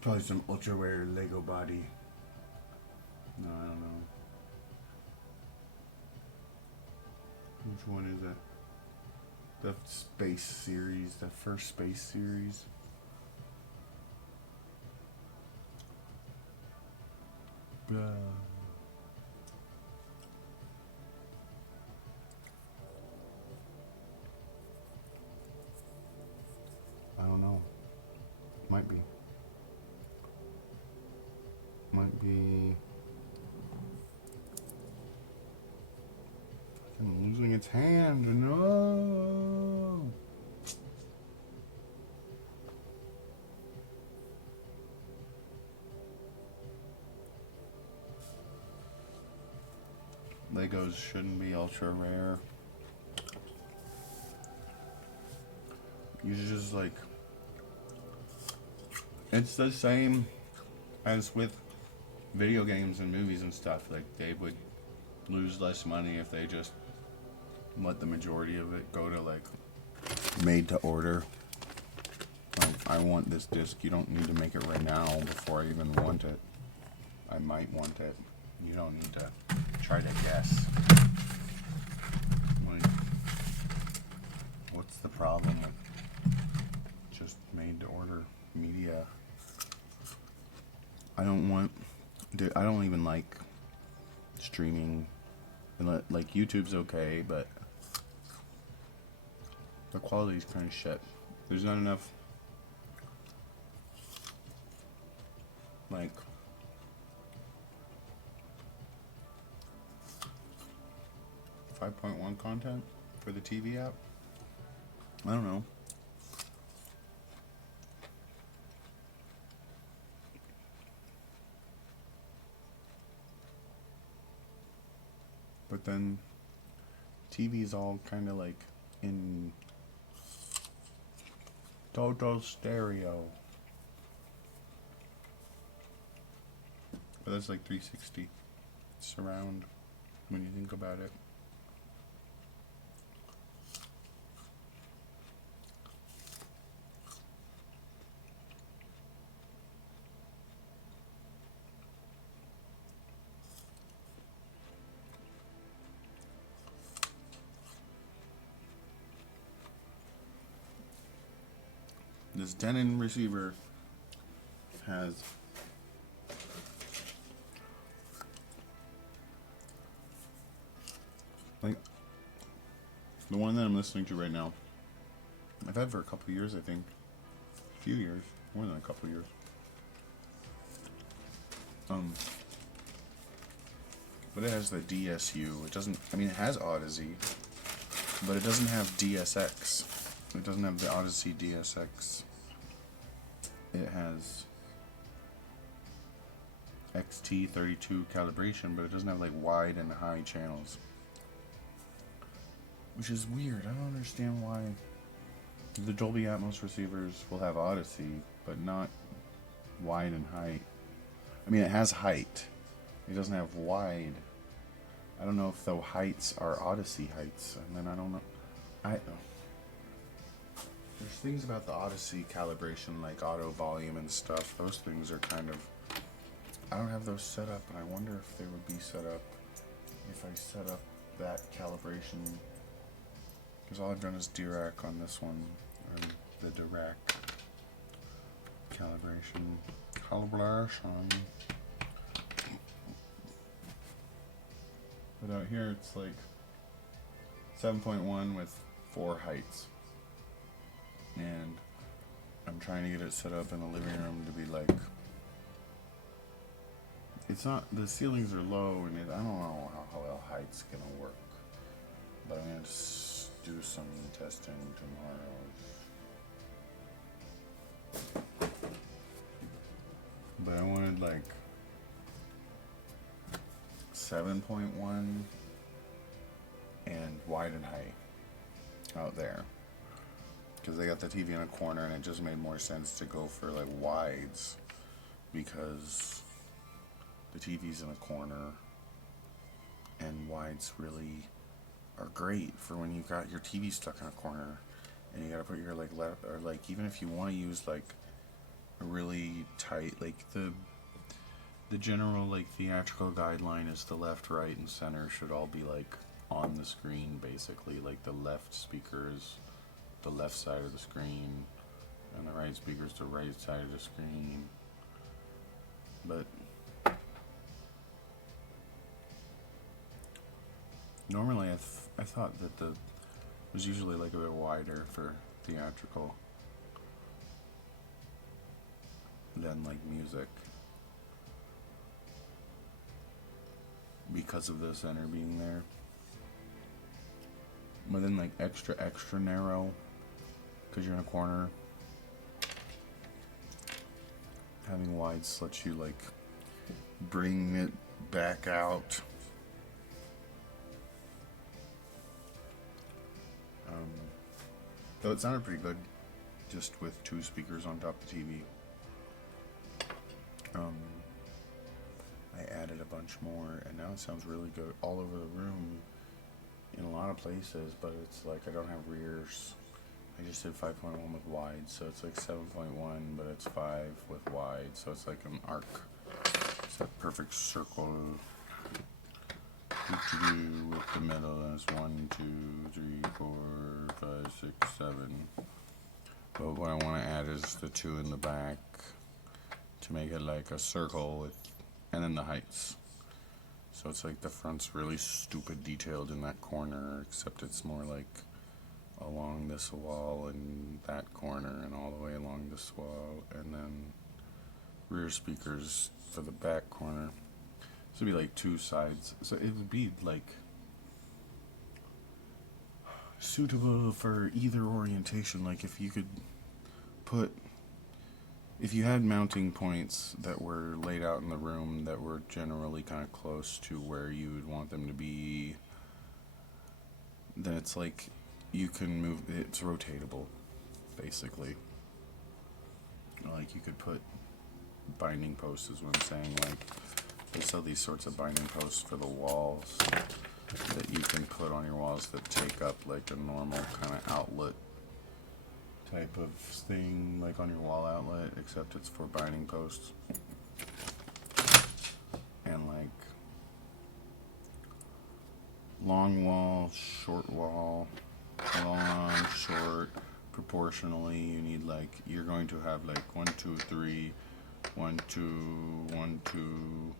Probably some ultra rare Lego body. No, I don't know. Which one is it? The space series, the first space series. I don't know. Might be. Might be. I'm losing its hand. No. Legos shouldn't be ultra rare. You just like. It's the same as with video games and movies and stuff. Like, they would lose less money if they just let the majority of it go to like made to order. Like, I want this disc. You don't need to make it right now before I even want it. I might want it. You don't need to try to guess. Like, what's the problem with just made to order media? I don't even like streaming. Like, YouTube's okay, but the quality's kind of shit. There's not enough, like, .1 content for the TV app. I don't know. But then TV's all kind of like in total stereo. But that's like 360 surround when you think about it. This Denon receiver has like the one that I'm listening to right now. I've had for a couple years, I think. A few years, more than a couple years. But it has the DSU. It doesn't. I mean, it has Odyssey, but it doesn't have DSX. It doesn't have the Odyssey DSX. It has XT32 calibration, but it doesn't have like wide and high channels. Which is weird. I don't understand why the Dolby Atmos receivers will have Odyssey, but not wide and height. I mean, it has height. It doesn't have wide. I don't know if the heights are Odyssey heights, and then I don't know. There's things about the Odyssey calibration, like auto volume and stuff. Those things are kind of. I don't have those set up, and I wonder if they would be set up if I set up that calibration. Because all I've done is Dirac on this one, or the Dirac calibration. But out here it's like 7.1 with 4 heights. And I'm trying to get it set up in the living room to be like, it's not, the ceilings are low, and I don't know how well height's gonna work, but I'm gonna do some testing tomorrow. But I wanted like 7.1 and wide and height out there. Because they got the TV in a corner, and it just made more sense to go for like wides, because the TV's in a corner, and wides really are great for when you've got your TV stuck in a corner and you gotta put your like left, or like even if you want to use like really tight, like the general like theatrical guideline is the left, right, and center should all be like on the screen basically. Like the left speakers, the left side of the screen, and the right speakers the right side of the screen. But normally I thought that the was usually like a bit wider for theatrical than like music, because of the center being there. But then like extra narrow because you're in a corner. Having wides lets you like bring it back out. Though it sounded pretty good just with two speakers on top of the TV. I added a bunch more, and now it sounds really good all over the room in a lot of places, but it's like I don't have rears. I just did 5.1 with wide, so it's like 7.1, but it's 5 with wide, so it's like an arc. It's that perfect circle with the middle, and it's 1, 2, 3, 4, 5, 6, 7. But what I want to add is the 2 in the back to make it like a circle with, and then the heights. So it's like the front's really stupid detailed in that corner, except it's more like along this wall and that corner and all the way along this wall, and then rear speakers for the back corner. So it'd be like 2 sides. So it would be like suitable for either orientation. Like if you could put, if you had mounting points that were laid out in the room that were generally kind of close to where you would want them to be, then it's like you can move, it's rotatable basically. Like you could put binding posts is what I'm saying. Like they sell these sorts of binding posts for the walls that you can put on your walls that take up like a normal kind of outlet type of thing, like on your wall outlet, except it's for binding posts. And like long wall, short wall, long, short, proportionally you need like, you're going to have like 1, 2, 3, 1, 2, 1, 2,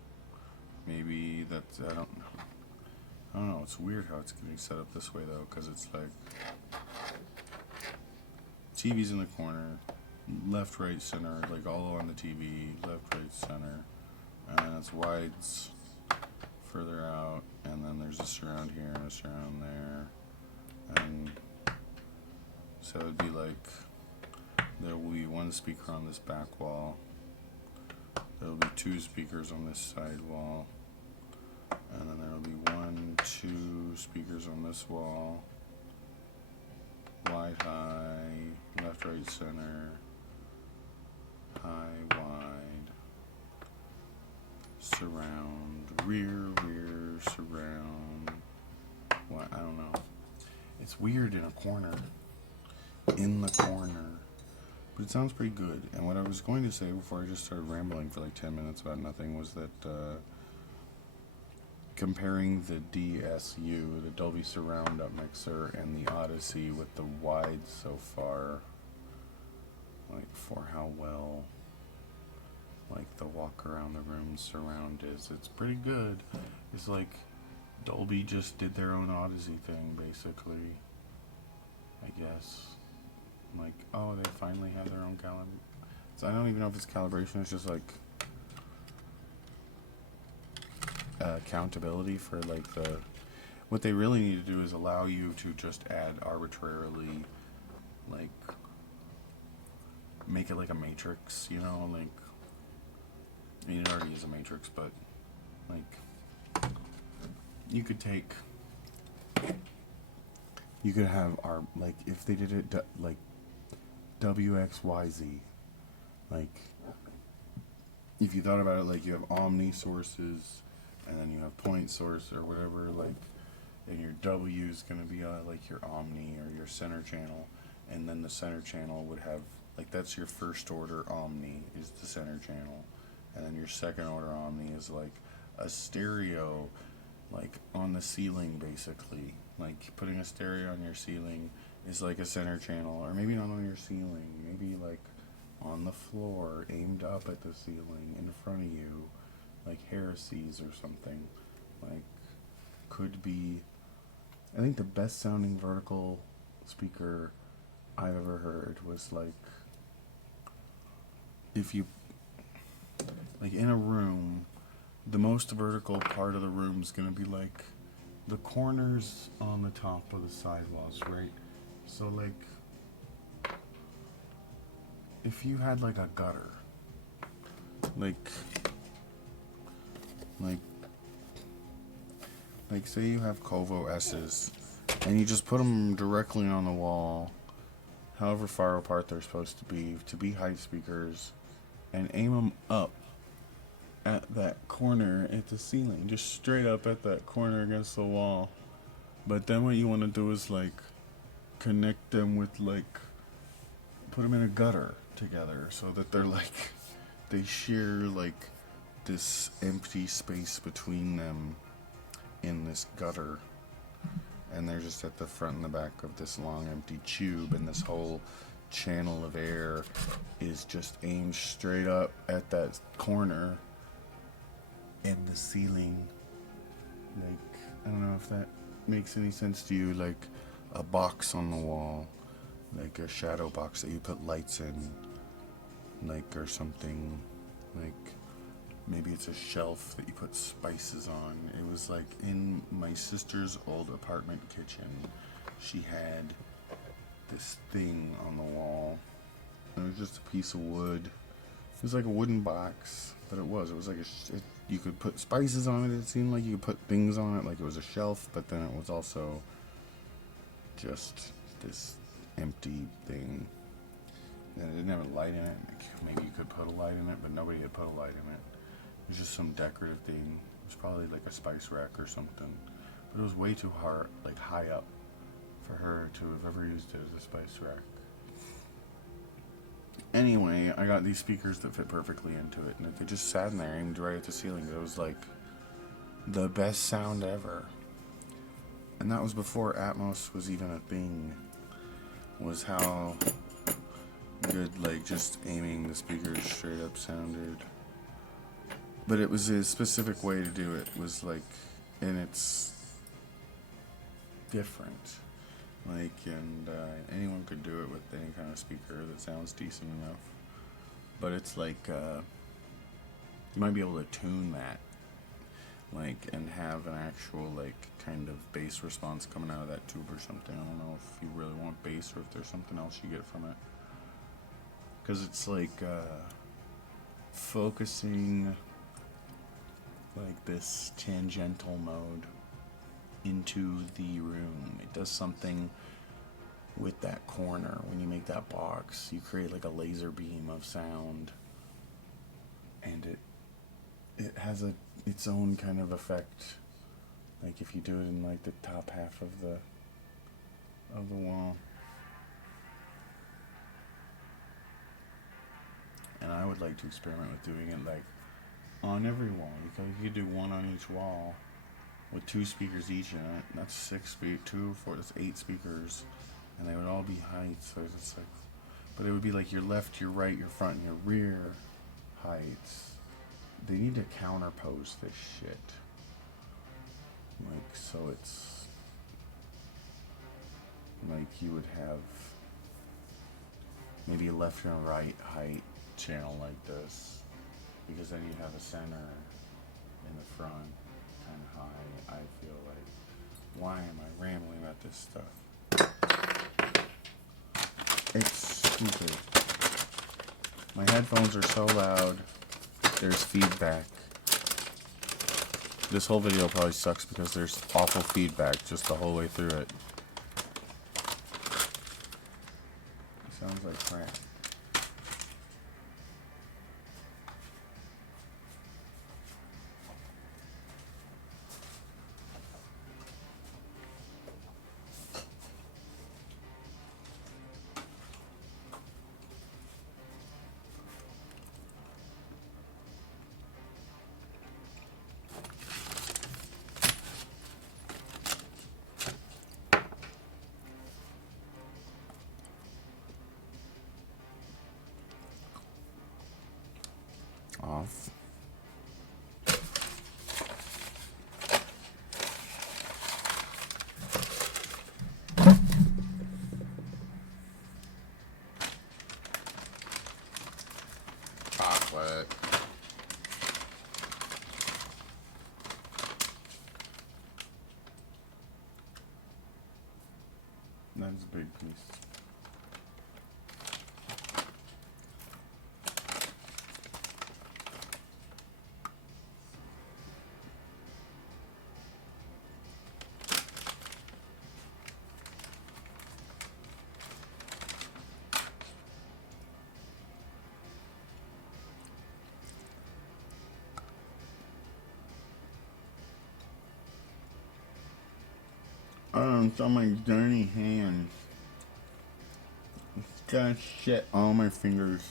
maybe that's, I don't know, it's weird how it's getting set up this way though, because it's like TV's in the corner, left, right, center, like all on the TV, left, right, center, and then it's wides further out, and then there's a surround here and a surround there, and so it'd be like there will be 1 speaker on this back wall, there will be 2 speakers on this side wall, and then there will be 1, 2 speakers on this wall, wide, high, left, right, center, high, wide, surround, rear, surround. What? I don't know. It's weird in a corner. In the corner. But it sounds pretty good. And what I was going to say before I just started rambling for like 10 minutes about nothing was that comparing the DSU, the Dolby Surround Up Mixer, and the Odyssey with the wide so far, like for how well like the walk around the room surround is, it's pretty good. It's like Dolby just did their own Odyssey thing basically, I guess. Like, oh, they finally have their own calibration. So I don't even know if it's calibration, it's just like accountability for like the, what they really need to do is allow you to just add arbitrarily, like make it like a matrix, you know, like, I mean it already is a matrix, but like you could take, you could have our, like if they did it like WXYZ, like if you thought about it, like you have omni sources and then you have point source or whatever, like, and your W is going to be like your omni or your center channel, and then the center channel would have Like that's your first order Omni is the center channel, and then your second order Omni is like a stereo, like on the ceiling basically. Like putting a stereo on your ceiling is like a center channel, or maybe not on your ceiling, maybe like on the floor, aimed up at the ceiling in front of you, like heresies or something. Like could be. I think the best sounding vertical speaker I've ever heard was like if you like in a room, the most vertical part of the room is gonna be like the corners on the top of the sidewalls, right? So like if you had like a gutter, like like like say you have Covo S's and you just put them directly on the wall, however far apart they're supposed to be height speakers, and aim them up at that corner at the ceiling, just straight up at that corner against the wall. But then what you want to do is like connect them with like put them in a gutter together so that they're like they share like this empty space between them in this gutter, and they're just at the front and the back of this long empty tube, and this whole channel of air is just aimed straight up at that corner in the ceiling. Like I don't know if that makes any sense to you. Like a box on the wall, like a shadow box that you put lights in, like, or something. Like maybe it's a shelf that you put spices on. It was like in my sister's old apartment kitchen, she had this thing on the wall. And it was just a piece of wood. It was like a wooden box, but it was like you could put spices on it. It seemed like you could put things on it, like it was a shelf, but then it was also just this empty thing. And it didn't have a light in it. Like maybe you could put a light in it, but nobody had put a light in it. It was just some decorative thing. It was probably like a spice rack or something, but it was way too high up for her to have ever used it as a spice rack. Anyway, I got these speakers that fit perfectly into it, and they just sat in there aimed right at the ceiling. It was like the best sound ever. And that was before Atmos was even a thing. Was how good like just aiming the speakers straight up sounded. But it was a specific way to do it. Was like, and it's different. Like, and anyone could do it with any kind of speaker that sounds decent enough. But it's like, you might be able to tune that, like, and have an actual, like, kind of bass response coming out of that tube or something. I don't know if you really want bass or if there's something else you get from it. Because it's like, focusing, like, this tangential mode into the room. It does something with that corner when you make that box. You create like a laser beam of sound, and it has its own kind of effect. Like if you do it in like the top half of the wall. And I would like to experiment with doing it like on every wall. You could do one on each wall with 2 speakers each in it. That's 6 speakers, 2, 4, that's 8 speakers, and they would all be heights. So it's like, but it would be like your left, your right, your front, and your rear heights. They need to counterpose this shit. Like, so it's like you would have maybe a left and a right height channel like this, because then you'd have a center in the front kind of high. I feel like, why am I rambling about this stuff? It's stupid. My headphones are so loud, there's feedback. This whole video probably sucks because there's awful feedback just the whole way through it. It sounds like crap. That's a big piece. It's on my dirty hands. It's got shit all my fingers.